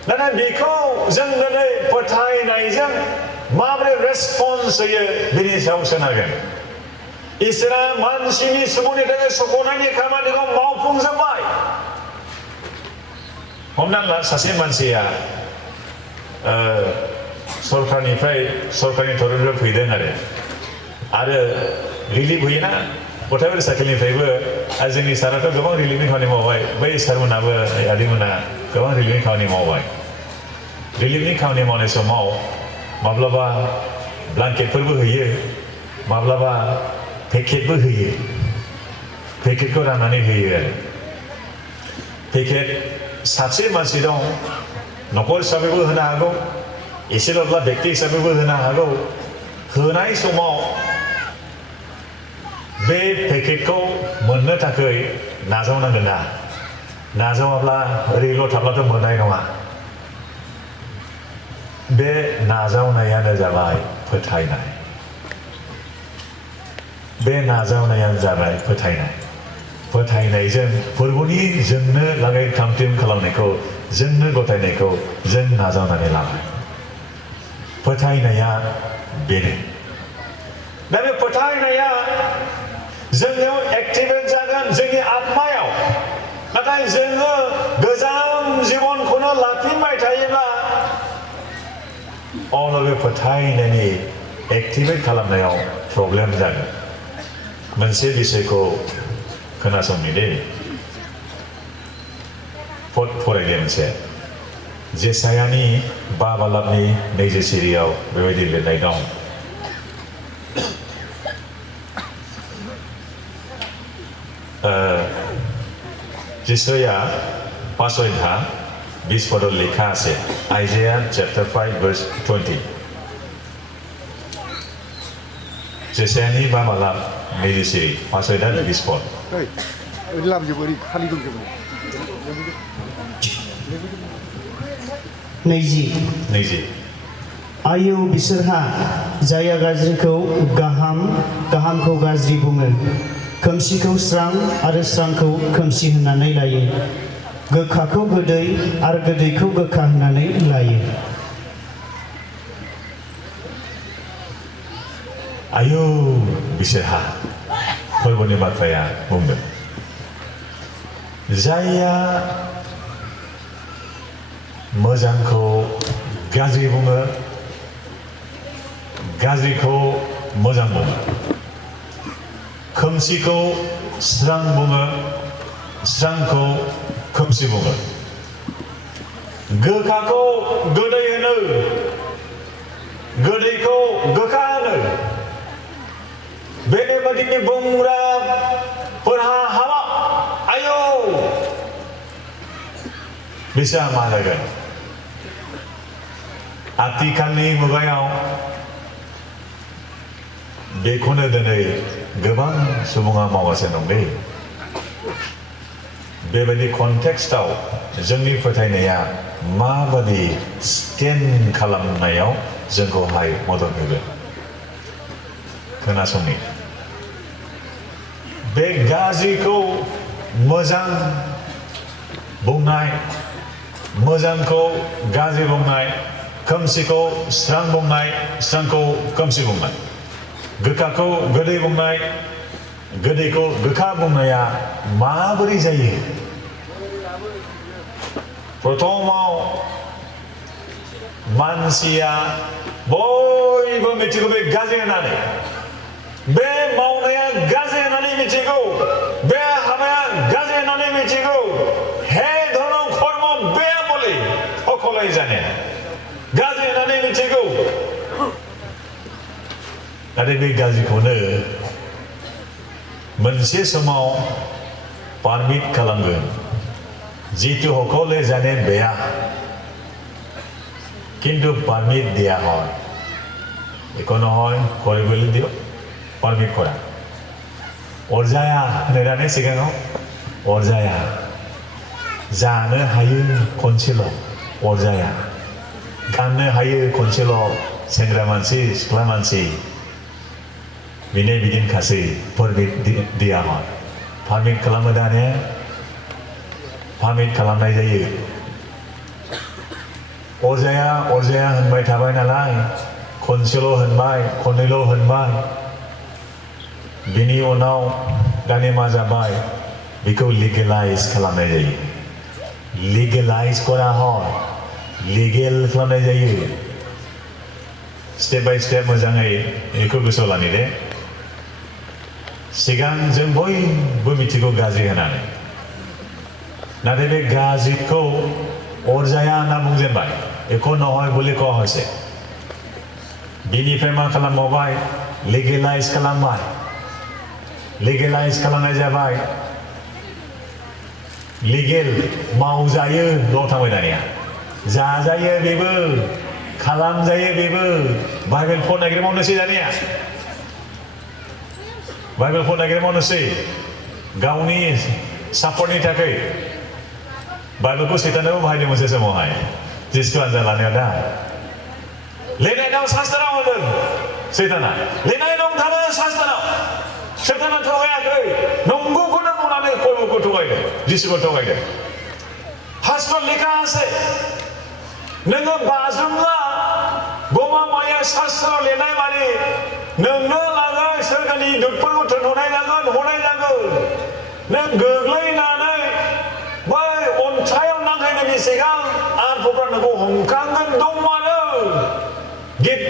नाथाय बेखौ जों दिनै फोथायनायजों माबोरै रेसपन्स होयो बेनि सायाव सोनारगोन इसोरा मानसिनि सुबुंनि थाखाय सुख'नायनि खामानिखौ मावफुंजोब्बाय हमना ला सासे मानसिया सरकारनिफ्राय सरकारनि थरनिफ्राय फैदों आरो रिलिफ होयोना गथायबारि साइकेलनिफ्रायबो जोंनि साराथ' गोबां रिलिफनि खामानि मावबाय बै सारमोनाबो आदैमोना गोबां रिलिफनि खामानि मावबाय रिलिफनि खामानि मावनाय समाव माब्लाबा ब्लांकेटफोरबो होयो माब्लाबा पेकेटबो होयो पेकेटखौ राननानै होयो आरो पेकेट सासे मानसि दं न'खर हिसाबैबो होनो हागौ एसेल'ब्ला व्यक्ति हिसाबैबो होनो हागौ होनाय समाव बे पेकेटखौ मोननो थाखाय नाजावनांगोन ना नाजावाब्ला ओरैल' थाब्लाथ' मोननाय नङा बे नाजावनायानो जाबाय फोथायनाय बे नाजावनायानो जाबाय फोथायनाय फोथायनायजों फोरबोनि जोंनो लागै थामथिम खालामनायखौ जोंनो गथायनायखौ जों नाजावनानै लाबाय फोथायनाया बेनो दा बे फोथायनाया जोंनियाव एक्टिभेट जागोन जोंनि आत्मायाव नाथाय जोङो गोजाम जिबनखौनो लाफिनबाय थायोब्ला अब्ला बे फोथायनायनि एक्टिभेट खालामनायाव प्रब्लेम जागोन मोनसे बिषयखौ खोनासंनि दे फरायदे मोनसे जेसायानि 5 बालाबनि 20 सिरियाव बेबायदि लिरनाय दं Jesaja pasojha 20 পদত লেখা আছে Isaiah chapter 5 verse 20 जेसायानि 5 बालाब 20 सिरि pasojha 20 पद नैजि आयौ बिसोरहा जाया गाज्रिखौ गाहाम गाहामखौ गाज्रि बुङो खोमसिखौ स्रां आरो स्रांखौ खोमसि होननानै लायो गोखाखौ गोदै आरो गोदैखौ गोखा होननानै लायो आयौ बिसोरहा फोरबोनि बाथ्राया बुंदों जाया मोजांखौ गाज्रि बुङो गाज्रिखौ मोजां बुङो खोमसिखौ स्रां बुङो स्रांखौ खोमसि बुङो गोखाखौ गोदै होनो गोदैखौ गोखा होनो बेबायदि बुंग्राफोरहा हाबा आयौ बिसोरहा मा जागोन आथिखालनि मुगायाव बेखौनो दिनै गोबां सुबुङा मावगासिनो दं बेबायदि कन्टेक्स्टआव जोंनि फोथायनाया माबादि स्टेन्ड खालामनायाव जोंखौहाय मदद होगोन खोनासंनि बे गाज्रिखौ मोजां बुंनाय मोजांखौ गाज्रि बुंनाय खोमसिखौ स्रां बुंनाय स्रांखौ खोमसि बुंनाय गोखाखौ गोदै बुंनाय गोदैखौ गोखा बुंनाया माबोरै जायो प्रथमाव मानसिया बयबो मिथिगौ बे गाज्रि होननानै बे मावनाया गाज्रि होननानै मिथिगौ बे हाबाया गाज्रि होननानै मिथिगौ हे धर्म कर्म बेया बले अकले जाने गाज्रि होननानै मिथिगौ नाथाय बे गाज्रिखौनो मोनसे समाव पारमिट खालामगोन जितु সকলে জানে বেয়া কিন্তু পারমিট দিয়া হয় একো নহয় কৰিবলৈ দিও পারমিট কৰা अरजाया होननानै सिगाङाव अरजाया जानो हायो खनसेल' अरजाया गाननो हायो खनसेल' सेंग्रा मानसि सिख्ला मानसि बिनो बिदिनखासै पारमिट दिया হয় पारमिट खालामो दाने पारमिट खालामनाय जायो अरजाया होनबाय थाबाय नालाय खनसेल' होनबाय खननैल' होनबाय बिनि उनाव दाने मा जाबाय बेखौ लिगेलाइज खालामनाय जायो लिगेलाइज करा হয় लिगेल खालामनाय जायो स्टेप बाय स्टेप मोजाङै बेखौ गोसोआव लानि दे सिगां जों बयबो मिथिगौ गाज्रि होननानै नाथाय बे गाज्रिखौ अरजाया होनना बुंजेनबाय बेखौ নহয় বুলি কোৱা হৈছে बिनिफ्राय मा खालामबावबाय लिगेलाइज खालामबाय लिगेलाइज खालामनाय जाबाय लिगेल मावजायो ल' थांबाय दानिया जाजायो बेबो खालामजायो बेबो बाइबेल फट नागिरना मावनोसै दानिया बाइबेल फट नागिरना मावनोसै गावनि सापर्टनि थाखाय बाइबेलखौ सैतानाबो बाहायदों मोनसे समावहाय जिसु आनजाद लानायाव दा लिरनाय दं शास्त्राव होनदों सैताना लिरनाय दं थानो शास्त्राव सैताना थगायाखै नंगौखौनो बुंनानै प्रभुखौ थगायदों जिसुखौ थगायदों शास्त्र लेखा আছে नोङो बाज्रुमला गमामाया शास्त्र लिरनाय माने नोंनो लागै सोरगोनि दुतफोरखौ थोनहरनाय जागोन हरनाय जागोन नों गोग्लैनानै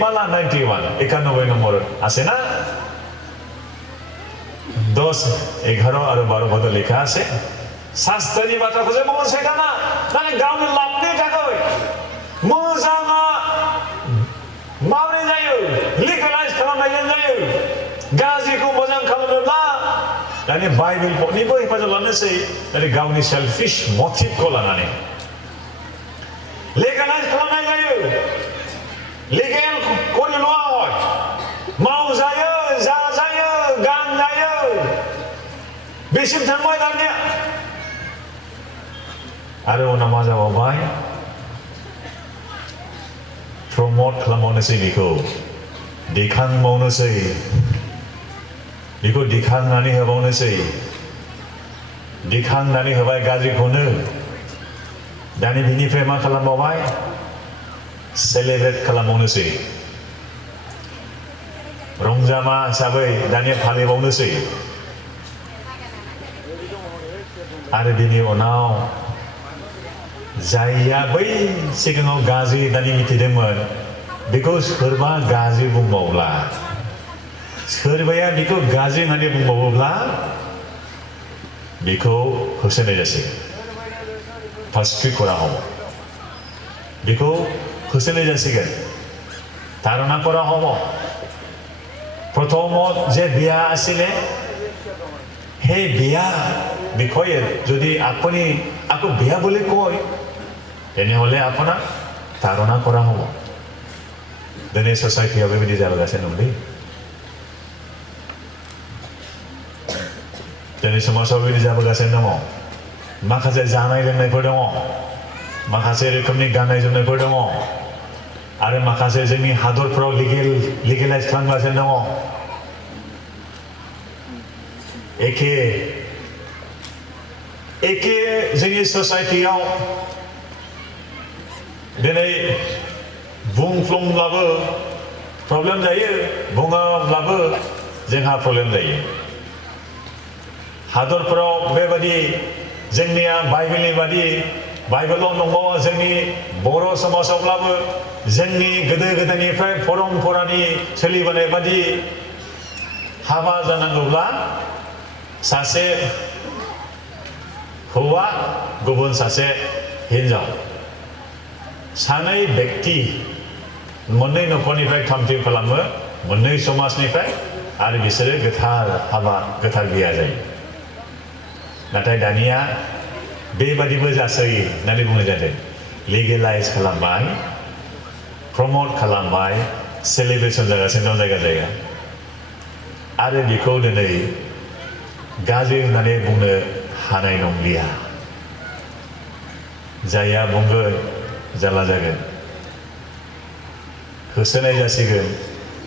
माला 91 91 নম্বর আছে না 10 11 আর 12 পদ লেখা আছে শাস্ত্রনি বাতাखौ जों मावनो सैताना नाथाय गावनि लाबनि थाखाय मोजाङा माबोरै जायो लिगेलाइज खालामनायजों जायो गाज्रिखौ मोजां खालामनोब्ला दानि बाइबेल पदनिबो हेफाजाब लानोसै दानि गावनि सेल्फिश मटिभखौ लानानै लिगेलाइज खालामनाय जायो लिगेल करिल' হয় मावजायो जाजायो गानजायो बेसिम थांबाय दानिया आरो उनाव मा जाबावबाय प्रमोट खालामबावनोसै बेखौ दिखांबावनोसै बेखौ दिखांनानै होबावनोसै दिखांनानै होबाय गाज्रिखौनो दानि बिनिफ्राय मा खालामबावबाय सेलेब्रेट खालामबावनोसै रंजामा हिसाबै दानिया फालिबावनोसै आरो बिनि उनाव जायया बै सिगाङाव गाज्रि दानि मिथिदोंमोन बेखौ सोरबा गाज्रि बुंबावब्ला सोरबाया बेखौ गाज्रि होननानै बुंबावोब्ला बेखौ होसोनाय जासिगोन फार्स्टि करा হ'ব बेखौ होसोनाय जासिगोन धारणा करा হ'ব প্ৰথমত যে বিয়া আছিলে সেই বিয়া বিষয়ে যদি আপুনি আকৌ বিয়া বুলি কয় তেনেহ'লে আপোনাক ধাৰণা কৰা হ'ব दिनै ससाइटियाव बेबायदि जाबोगासिनो दं दिनै समाजाव बेबायदि जाबोगासिनो दङ माखासे जानाय लोंनायफोर दङ माखासे रोखोमनि गाननाय जोमनायफोर दङ आरो माखासे जोंनि हादरफोराव लिगेलाइज खालामगासिनो दङ एखे जोंनि ससाइटियाव दिनै बुंफ्लंब्लाबो प्रब्लेम जायो बुङाब्लाबो जोंहा प्रब्लेम जायो हादरफोराव बेबायदि जोंनिया बाइबेलनि बादि बाइबेलाव नंबावा जोंनि बर' समाजावब्लाबो जोंनि गोदो गोदायनिफ्राय परम्परानि सोलिबोनाय बादि हाबा जानांगौब्ला सासे हौवा गुबुन सासे हिन्जाव सानै व्यक्ति मोननै नखरनिफ्राय थामथिम खालामो मोननै समाजनिफ्राय आरो बिसोरो गोथार हाबा गोथार बिया जायो नाथाय दानिया बेबादिबो जासै होननानै बुंनाय जादों लिगेलाइज खालामबाय प्रमोट खालामबाय सेलिब्रेसन जागासिनो दं जायगा जायगा आरो बेखौ दिनै गाज्रि होननानै बुंनो हानाय नंलिया जायहा बुंगोन जारला जागोन होसोनाय जासिगोन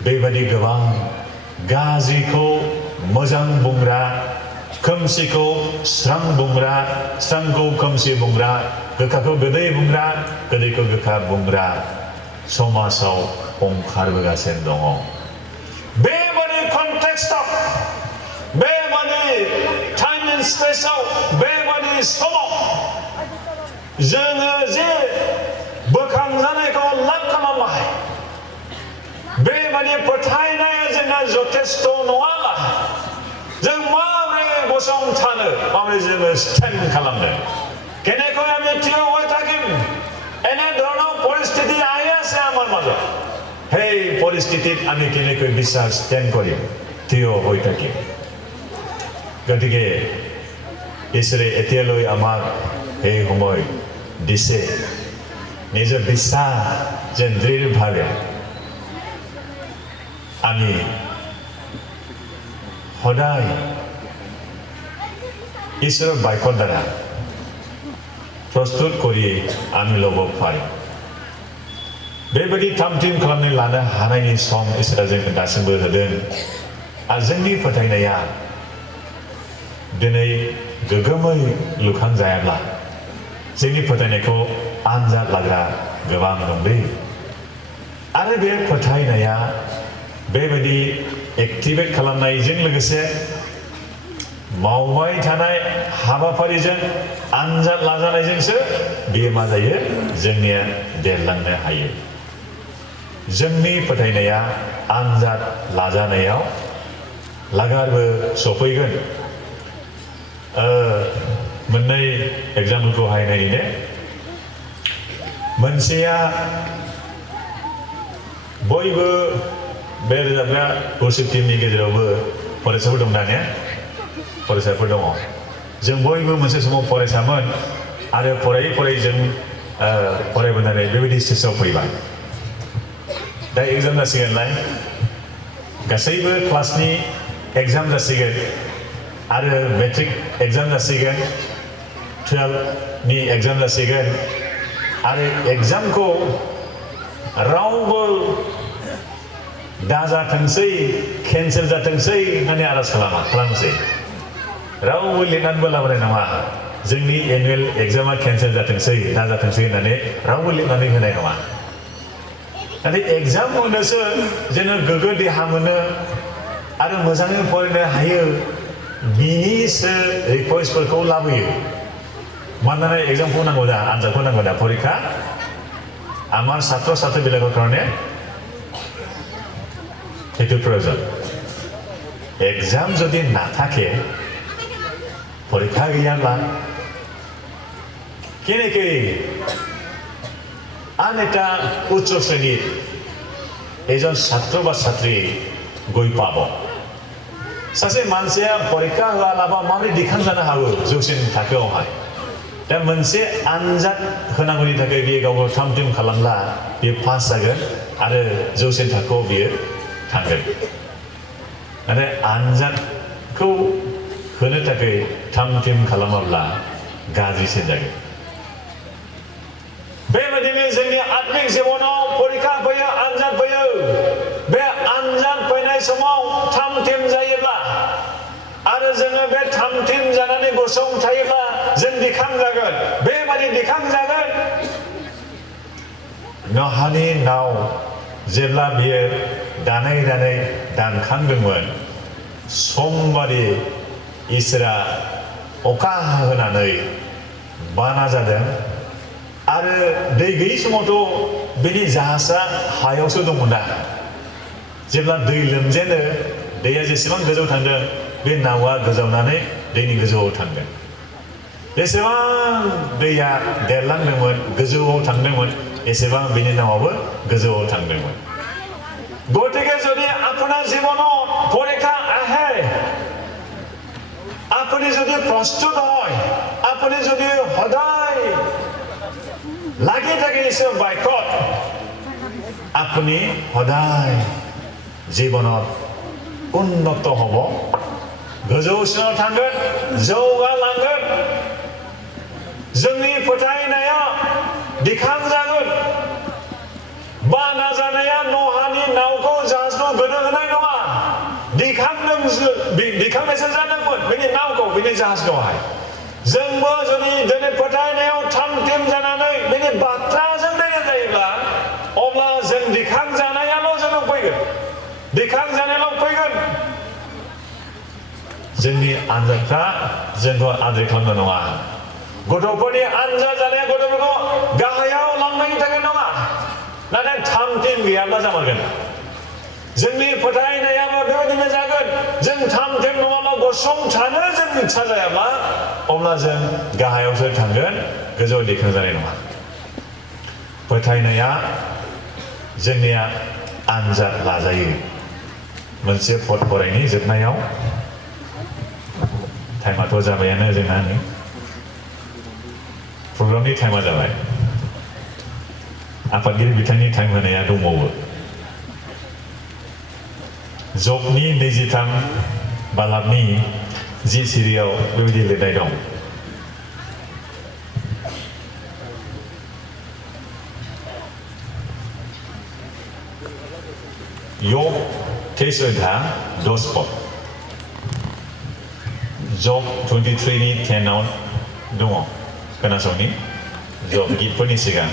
बेबादि गोबां गाज्रिखौ मोजां बुंग्रा खोमसिखौ स्रां बुंग्रा स्रांखौ खोमसि बुंग्रा गोखाखौ गोदै बुंग्रा गोदैखौ गोखा बुंग्रा समाजाव ओंखारबोगासिनो दङ बेबादि कन्टेक्सटआव बेबादि टाइम एन्ड स्पेसआव बेबादि समाव जोङो जे बोखांजानायखौ लाब खालामबाय बेबादि फोथायनाया जोंना जथेस्थ' नङाब्ला जों माबोरै गसंथानो माबोरै जोङो स्टेन्ड खालामनो কেনেকৈ আমি থিয় হৈ থাকিম এনে ধৰণৰ পৰিস্থিতি আহি আছে আমাৰ মাজত সেই পৰিস্থিতিত আমি কেনেকৈ বিশ্বাস ষ্টেণ্ড কৰিম থিয় হৈ থাকিম গতিকে ঈশ্বৰে এতিয়ালৈ আমাক এই সময় দিছে নিজৰ বিশ্বাস যেন দৃঢ়ভাৱে আমি সদায় ঈশ্বৰৰ বাক্যৰ দ্বাৰা प्रस्तुत करी आमी लोग पाई बेबादि थामथिम खालामनानै लानो हानायनि सम इसोरा जोंनो दासिमबो होदों आरो जोंनि फोथायनाया दिनै गोग्गोमै लुखांजायाब्ला जोंनि फोथायनायखौ आनजाद लाग्रा गोबां दंलै आरो बे फोथायनाया बेबादि एक्टिभेट खालामनायजों लोगोसे मावबाय थानाय हाबाफारिजों आनजाद लाजानायजोंसो बेयो मा जायो जोंनिया देरलांनो हायो जोंनि फोथायनाया आनजाद लाजानायाव लागारबो सफैगोन मोननै एग्जामपोलखौ हायनायनिनो मोनसेया बयबो बे रोजाबग्रा वर्शिप टीमनि गेजेरावबो फरायसाफोर दं दानिया फरायसाफोर दङ जों बयबो मोनसे समाव फरायसामोन आरो फरायै फरायै जों फरायबोनानै बेबायदि स्टेजाव फैबाय दा एग्जाम जासिगोनलाय गासैबो क्लासनि एग्जाम जासिगोन आरो मेट्रिक एग्जाम जासिगोन 12नि एग्जाम जासिगोन आरो एग्जामखौ रावबो दाजाथोंसै केन्सेल जाथोंसै होननानै आरज खालामसै रावबो लिरनानैबो लाबोनाय नङा जोंनि एनुवेल एग्जामा केन्सेल जाथोंसै दाजाथोंसै होननानै रावबो लिरनानै होनाय नङा नाथाय एग्जाम होनोसो जोङो गोग्गो देहा मोनो आरो मोजाङै फरायनो हायो बिनिसो रिक्वेस्टफोरखौ लाबोयो मानोना एग्जामखौ नांगौ दा आनजादखौ नांगौ दा परीक्षा আমার ছাত্র ছাত্রীবিলাকৰ কাৰণে সেইটো প্ৰয়োজন এক্সাম যদি নাথাকে পৰীক্ষা গিয়াब्ला কেনেকৈ আন এটা উচ্চ শ্ৰেণীৰ এজন ছাত্ৰ বা ছাত্ৰী গৈ পাব सासे मानसिया परीक्षा होआलाबा माबोरै दिखांजानो हागौ जौसिन थाखोआवहाय दा मोनसे आनजाद होनांगौनि थाखाय बियो गावखौ थाम थिम खालामब्ला बियो पास जागोन आरो जौसिन थाखोआव बियो थांगोन नाथाय आनजादखौ होनो थाखाय थाम थिम खालामाब्ला गाज्रिसिन जागोन बेबायदिनो जोंनि आत्मिक जिबनाव परीक्षा फैयो आनजाद फैयो बे आनजाद फैनाय समाव थाम थिम जायोब्ला आरो जोङो बे थाम थिम जानानै गसंथायोब्ला जों दिखांजागोन बेबायदि दिखांजागोन न'हानि नाव जेब्ला बियो दानै दानै दानखांदोंमोन समबादि इसोरा अखा होनानै बाना जादों आरो दै गैयै समावथ' बेनि जाहाजा हायावसो दंमोन दा जेब्ला दै लोमजेनो दैया जेसेबां गोजौ थांदों बे नावा गोजावनानै दैनि गोजौआव थांदों जेसेबां दैया देरलांदोंमोन गोजौआव थांदोंमोन एसेबां बेनि नावाबो गोजौआव थांदोंमोन गतिके যদি আপোনাৰ জীৱনত পৰীক্ষা আহে আপুনি যদি প্ৰস্তুত হয় আপুনি যদি সদায় লাগি থাকে ঈশ্বৰ বাক্যত আপুনি সদায় জীৱনত উন্নত হ'ব गोजौसिनाव थांगोन जौगालांगोन जोंनि फोथायनाया दिखांजागोन बाना जानाया न'हानि नावखौ जाहाजखौ गोदो होनाय नङा दिखांनायसो जादोंमोन बेनि नावखौ बेनि जाहाजखौहाय जोंबो जुदि दिनै फोथायनायाव थाम थिम जानानै बेनि बाथ्राजों दैया जायोब्ला अब्ला जों दिखांजानायाल' जोंनाव फैगोन दिखांजानायाल' फैगोन जोंनि आनजादफ्रा जोंखौ आद्रि खालामनो नङा गथ'फोरनि आनजाद जानाया गथ'फोरखौ गाहायाव लांनायनि थाखाय नङा नाथाय थाम थिम गैयाब्ला जामारगोन जोंनि फोथायनायाबो बेबायदिनो जागोन जों थाम थिम नङाब्ला गसंथानो जों इच्छा जायाब्ला अब्ला जों गाहायावसो थांगोन गोजौआव दिखांजानाय नङा फोथायनाया जोंनिया आनजाद लाजायो मोनसे पद फरायनि जोबनायाव टाइमाथ' जाबायानो जोंना नै प्रग्रामनि टाइमा जाबाय आफादगिरि बिथांनि टाइम होनाया दंबावो जबनि 23 बालाबनि 10 सिरियाव बेबायदि लिरनाय दं योग तेसोधा 10 पद जब 23 नि 10 आव दङ खोनासंनि जब गितफोरनि सिगां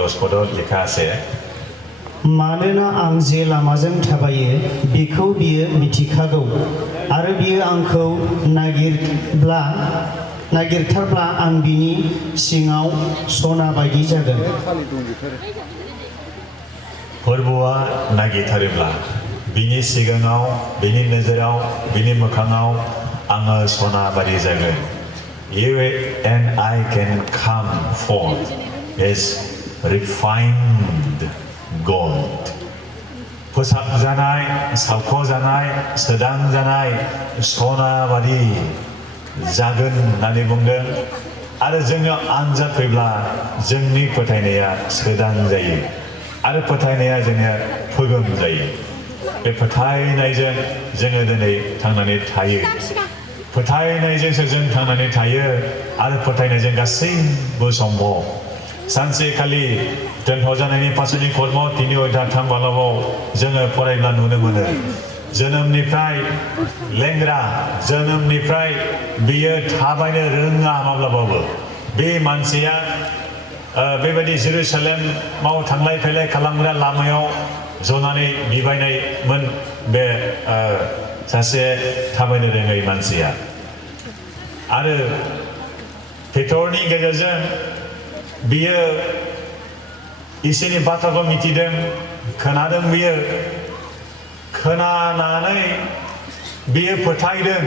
10 पदआव लेखा আছে मानोना आं जे लामाजों थाबायो बेखौ बियो मिथिखागौ आरो बियो आंखौ नागिरब्ला नागिरथारब्ला आं बिनि सिङाव सना बायदि जागोन फोरबुआ नागिरथारोब्ला बिनि सिगाङाव बिनि नोजोराव बिनि मोखाङाव आङो सना बायदि जागोन You and I can come forth as refined gold फोसाबजानाय सावख'जानाय सोदांजानाय सना बायदि जागोन होननानै बुंदों आरो जोंनियाव आनजाद फैब्ला जोंनि फोथायनाया सोदां जायो आरो फोथायनाया जोंनिया फोगोम जायो बे फोथायनायजों जोङो दिनै थांनानै थायो फोथायनायजोंसो जों थांनानै थायो आरो फोथायनायजों गासैबो सम्भब सानसेखालि दोनथ'जानायनि पासनि कर्म 3 अध्याय 3 बालाबाव जोङो फरायब्ला नुनो मोनो जोनोमनिफ्राय लेंग्रा जोनोमनिफ्राय बियो थाबायनो रोङा माब्लाबाबो बे मानसिया बेबायदि जेरुसालेमाव थांलाय फैलाय खालामग्रा लामायाव जनानै बिबायनायमोन बे सासे थाबायनो रोङै मानसिया आरो पेटरनि गेजेरजों बियो इसोरनि बाथ्राखौ मिथिदों खोनादों बियो खोनानानै बियो फोथायदों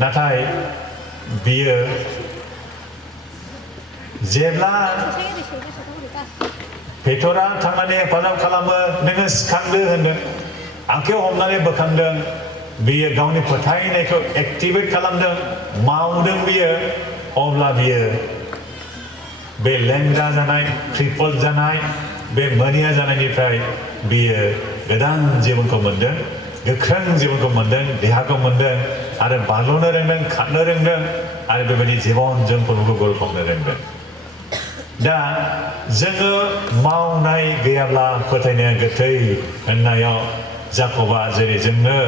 नाथाय बियो जेब्ला पेटरा थांनानै हेफाजाब खालामो नोङो सिखांदो होनदों आखायाव हमनानै बोखांदों बियो गावनि फोथायनायखौ एक्टिभेट खालामदों मावदों बियो अब्ला बियो बे लेंग्रा जानाय क्रिपल जानाय बे मोनिया जानायनिफ्राय बियो गोदान जिबनखौ मोनदों गोख्रों जिबनखौ मोनदों देहाखौ मोनदों आरो बारल'नो रोंदों खारनो रोंदों आरो बेबायदि जिबन जों फोरबोखौ गरखांनो रोंदों दा जोङो मावनाय गैयाब्ला फोथायनाया गोथै होननायाव जाकबा जेरै जोंनो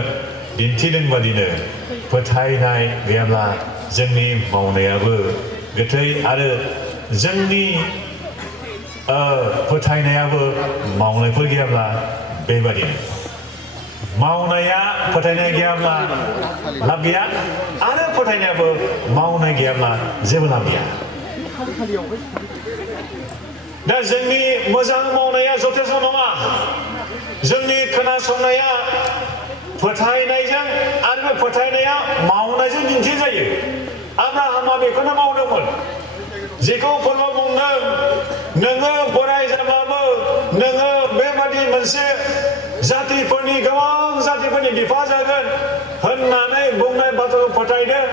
दिन्थिदों बादिनो फोथायनाय गैयाब्ला जोंनि मावनायाबो गोथै आरो जोंनि फोथायनायाबो मावनायफोर गैयाब्ला बेबादिनो मावनाया फोथायनाय गैयाब्ला लाब गैया आरो फोथायनायाबो मावनाय गैयाब्ला जेबो लाब गैया दा जोंनि मोजां मावनाया जथेस्थ नङा जोंनि खोनासंनाया फोथायनायजों आरो बे फोथायनाया मावनायजों दिन्थि जायो आब्राहामा बेखौनो मावदोंमोन जेखौ फोरबो बुंदों नोङो बोराय जाबाबो नोङो बेबादि मोनसे जातिफोरनि गोबां जातिफोरनि बिफा जागोन होननानै बुंनाय बाथ्राखौ फोथायदों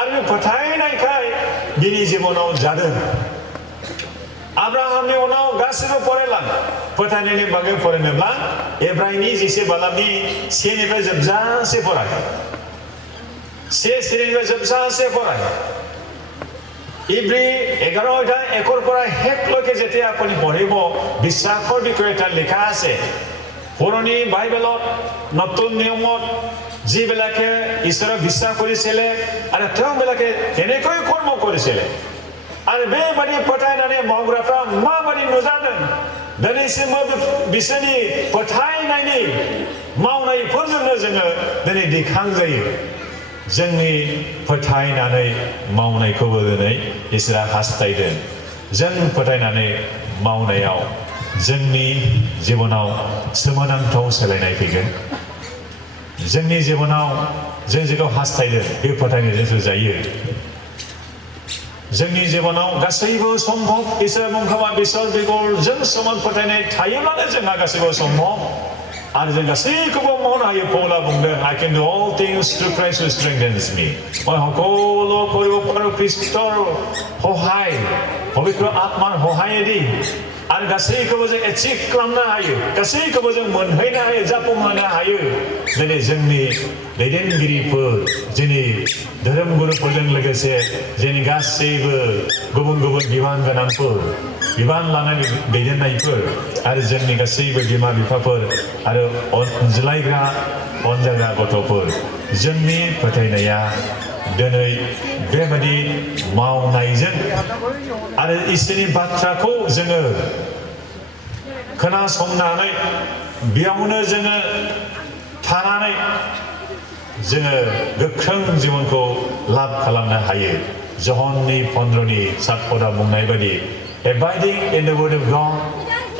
आरो बे फोथायनायखाय बिनि जिबनाव जादों आब्राहामनि उनाव गासिबो फरायलां फोथायनायनि बागै फरायनोब्ला एब्रायनि 11 बालाबनि 1 निफ्राय जोबजासे फराय 1 सिरिनिफ्राय जोबजासे फराय ইব্ৰী 11টা একৰ পৰা শেষলৈকে যেতিয়া আপুনি পঢ়িব বিশ্বাসৰ বিষয়ে এটা লিখা আছে পুৰণি বাইবেলত নতুন নিয়মত যিবিলাকে ঈশ্বৰক বিশ্বাস কৰিছিলে আৰু তেওঁবিলাকে এনেকৈ কৰ্ম কৰিছিলে আৰু বেবাদী फोथायनानै मावग्राफ्रा माबादि नुजादों दिनैसिमबो बिसोरनि फोथायनायनि मावनायफोरजोंनो जोङो दिनै दिखांजायो जोंनि फोथायनानै मावनायखौबो दिनै इसोरा हास्थायदों जों फोथायनानै मावनायाव जोंनि जिबनाव सोमोनांथाव सोलायनाय फैगोन जोंनि जिबनाव जों जेखौ हास्थायदों बे फोथायनायजोंसो जायो जोंनि जिबनाव गासैबो सम्भब इसोर मुंखौमा बिसर बिगुरजों समान फोथायनाय थायोब्लानो जोंहा गासैबो सम्भब आरो जों गासैखौबो मावनो हायो पौला बुंदों I can do all things through Christ who strengthens me মই সকলো কৰিব পাৰোঁ খ্ৰীষ্টৰ সহায় পবিত্ৰ আত্মাৰ সহায়েদি आरो गासैखौबो जों एचिभ खालामनो हायो गासैखौबो जों मोनहैनो हायो जाफुंहोनो हायो दिनै जोंनि दैदेनगिरिफोर जोंनि धोरोम गुरुफोरजों लोगोसे जोंनि गासैबो गुबुन गुबुन बिबान गोनांफोर बिबान लानाय दैदेननायफोर आरो जोंनि गासैबो बिमा बिफाफोर आरो अनज्लायग्रा अनजाग्रा गथ'फोर जोंनि फोथायनाया दिनै बेबादि मावनायजों आरो इसोरनि बाथ्राखौ जोङो खोनासंनानै बेयावनो जोङो थानानै जोङो गोख्रों जिबनखौ लाब खालामनो हायो जहननि 15नि 7 बुंनाय बायदि abiding in the word of God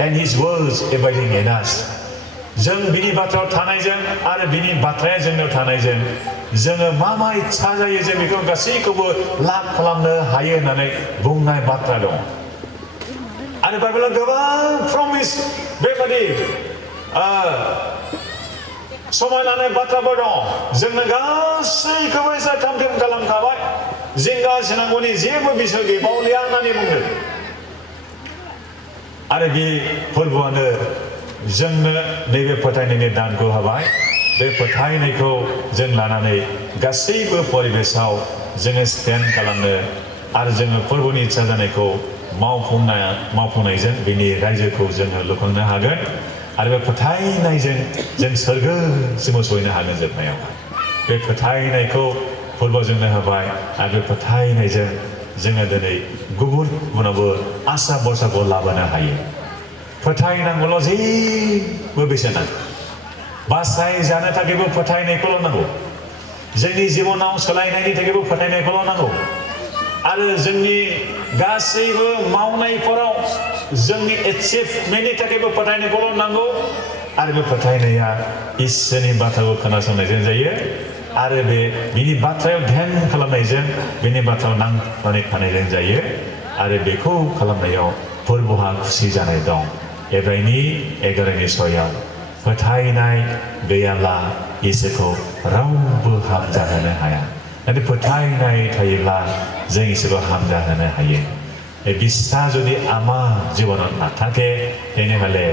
and his words abiding in us जों बिनि बाथ्रायाव थानायजों आरो बिनि बाथ्राया जोंनाव थानायजों जोङो मा इच्छा जायो जों बेखौ गासैखौबो लाभ खालामनो हायो होननानै बुंनाय बाथ्रा दं आरो बाइबेलाव गोबां प्रमिस बेबादि समायनानै बाथ्राफोर दं जोंनो गासैखौबो इसोरा थाम-थिम खालामखाबाय जिंगा सिनांगौनि जेबो बिसय गैबावलिया होननानै बुंदों आरो बे फोरबोआनो जोंनो नैबे फोथायनायनि दानखौ होबाय बे फोथायनायखौ जों लानानै गासैबो परिबेसाव जोङो स्टेन्ड खालामनो आरो जोङो फोरबोनि इच्छा जानायखौ मावफुंनायजों बिनि रायजोखौ जोङो लुखांनो हागोन आरो बे फोथायनायजों जों सोरगोसिम सहैनो हागोन जोबनायाव बे फोथायनायखौ फोरबोआव जोंनो होबाय आरो बे फोथायनायजों जोङो दिनै गुबुनावबो आसा भरसाखौ लाबोनो हायो फोथायनांगौल' जेबो बेसेन नाङा बासायजानो थाखायबो फोथायनायखौल' नांगौ जोंनि जिबनाव सोलायनायनि थाखायबो फोथायनायखौल' नांगौ आरो जोंनि गासैबो मावनायफोराव जोंनि एचिभमेन्टनि थाखायबो फोथायनायखौल' नांगौ आरो बे फोथायनाया इसोरनि बाथ्राखौ खोनासंनायजों जायो आरो बिनि बाथ्रायाव ध्यान खालामनायजों बिनि बाथ्रायाव नांनानै थानायजों जायो आरो बेखौ खालामनायाव फोरबोहा खुसि जानाय दं एब्रायनि 11नि 6 फोथायनाय गैयाब्ला इसोरखौ रावबो हामजाहोनो हाया नाथाय फोथायनाय थायोब्ला जों इसोरखौ हामजाहोनो हायो বিশ্বাস যদি আমাৰ জীৱনত নাথাকে তেনেহ'লে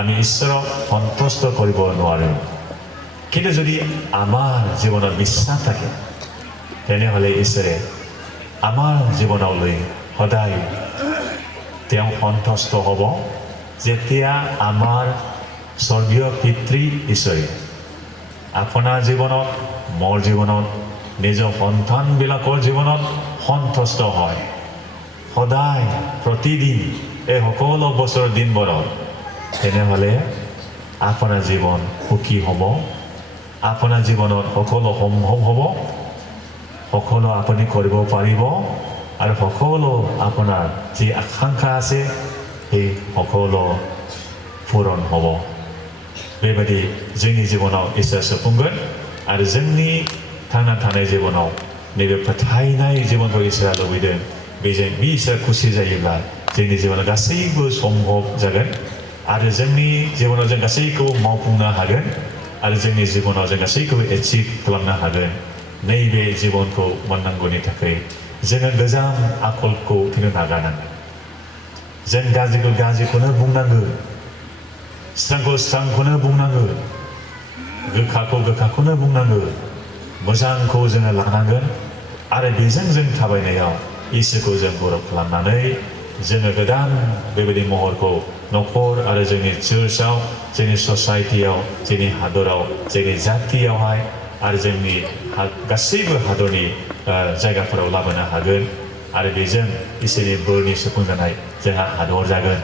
আমি ঈশ্বৰক সন্তুষ্ট কৰিব নোৱাৰোঁ কিন্তু যদি আমাৰ জীৱনত বিশ্বাস থাকে তেনেহ'লে ঈশ্বৰে আমাৰ জীৱনলৈ সদায় তেওঁ সন্তুষ্ট হ'ব যেতিয়া আমাৰ স্বৰ্গীয় পিতৃ ঈশ্বৰে আপোনাৰ জীৱনত মোৰ জীৱনত নিজৰ সন্তানবিলাকৰ জীৱনত সন্তুষ্ট হয় সদায় প্ৰতিদিন এই সকলো বছৰৰ দিনবোৰত তেনেহ'লে আপোনাৰ জীৱন সুখী হ'ব আপোনাৰ জীৱনত সকলো সম্ভৱ হ'ব সকলো আপুনি কৰিব পাৰিব আৰু সকলো আপোনাৰ যি আকাংক্ষা আছে সেই সকলো পূৰণ হ'ব बेबायदि जोंनि जिबनाव इसोर सुफुंगोन आरो जोंनि थांना थानाय जिबनाव नैबे फोथायनाय जिबनखौ इसोरा लुबैदों बेजों बे इसोरा खुसि जायोब्ला जोंनि जिबनाव गासैबो सम्भब जागोन आरो जोंनि जिबनाव जों गासैखौबो मावफुंनो हागोन आरो जोंनि जिबनाव जों गासैखौबो एचिभ खालामनो हागोन नैबे जिबनखौ मोननांगौनि थाखाय जोङो गोजाम आखलखौ थिनो नागारनांगोन जों गाज्रिखौ गाज्रिखौनो बुंनांगौ स्रांखौ स्रांखौनो बुंनांगौ गोखाखौ गोखाखौनो बुंनांगौ मोजांखौ जोङो लानांगोन आरो बेजों जों थाबायनायाव इसोरखौ जों गौरब खालामनानै जोङो गोदान बेबायदि महरखौ न'खर आरो जोंनि चार्चआव जोंनि ससाइटियाव जोंनि हादराव जोंनि जातियावहाय आरो जोंनि गासैबो हादरनि जायगाफोराव लाबोनो हागोन आरो बेजों इसोरनि बोरनि सुफुंजानाय जोंहा हादर जागोन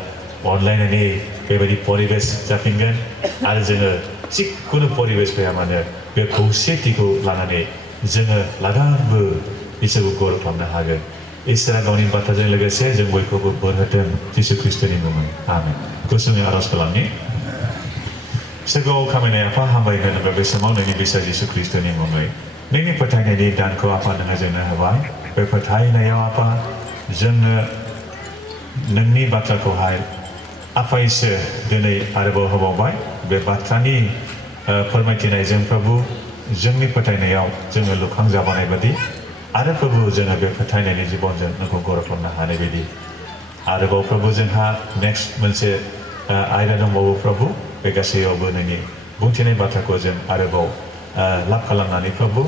अनलायनायनि बेबायदि परिबेस जाफिनगोन आरो जोङो जिखुनु परिबेस फैया मानो बे खौसेथिखौ लानानै जोङो लागामबो इसोरखौ गौरब खालामनो हागोन इसोरा गावनि बाथ्राजों लोगोसे जों बयखौबो बोर होथों जिसु ख्रिस्ट'नि मुङै आमेन गुसुङै आरज खालामनि सोरगोआव खामायनाय आफा हामबाय होनोब्ला बे समाव नोंनि बिसा जिसु ख्रिस्ट'नि मुङै नोंनि फोथायनायनि दानखौ आफा नोङो जोंनो होबाय बे फोथायनायाव आफा जोंनो नोंनि बाथ्राखौहाय आफा इसोर दिनै आरोबाव होबावबाय बे बाथ्रानि फोरमायथिनायजों प्रभु जोंनि फोथायनायाव जोङो लुखांजाबानाय बायदि आरो प्रभु जोङो बे फोथायनायनि जिबनजों नोंखौ गौरब खालामनो हानाय बायदि आरोबाव प्रभु जोंहा नेक्स्ट मोनसे आयदा दंबावो प्रभु बे गासैयावबो नोंनि बुंथिनाय बाथ्राखौ जों आरोबाव लाब खालामनानै प्रभु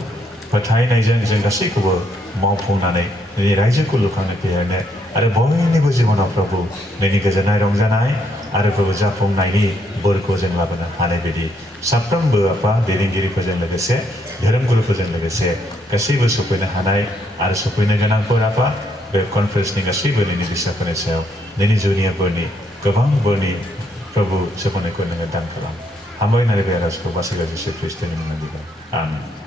फोथायनायजों जों गासैखौबो मावफुंनानै नोंनि रायजोखौ लुखांनो फेहेरनो आरो बयनिबो जिबनाव प्रभु नोंनि गोजोननाय रंजानाय आरो प्रभु जाफुंनायनि बोरखौ जों लाबोनो हानाय बायदि साफ्रोमबो आफा दैदेनगिरिफोरजों लोगोसे धोरोमगुरुफोरजों लोगोसे गासैबो सफैनो हानाय आरो सफैनो गोनांफोर आफा बे कनफारेन्सनि गासैबो नोंनि बिसाफोरनि सायाव नोंनि जुनिया बोरनि गोबां बोरनि प्रभु सफैनायखौ नोङो दान खालाम हामबायनानै बे आरजखौ बासिगा जिसु ख्रिस्ट'नि मुङाव बिबाय आमेन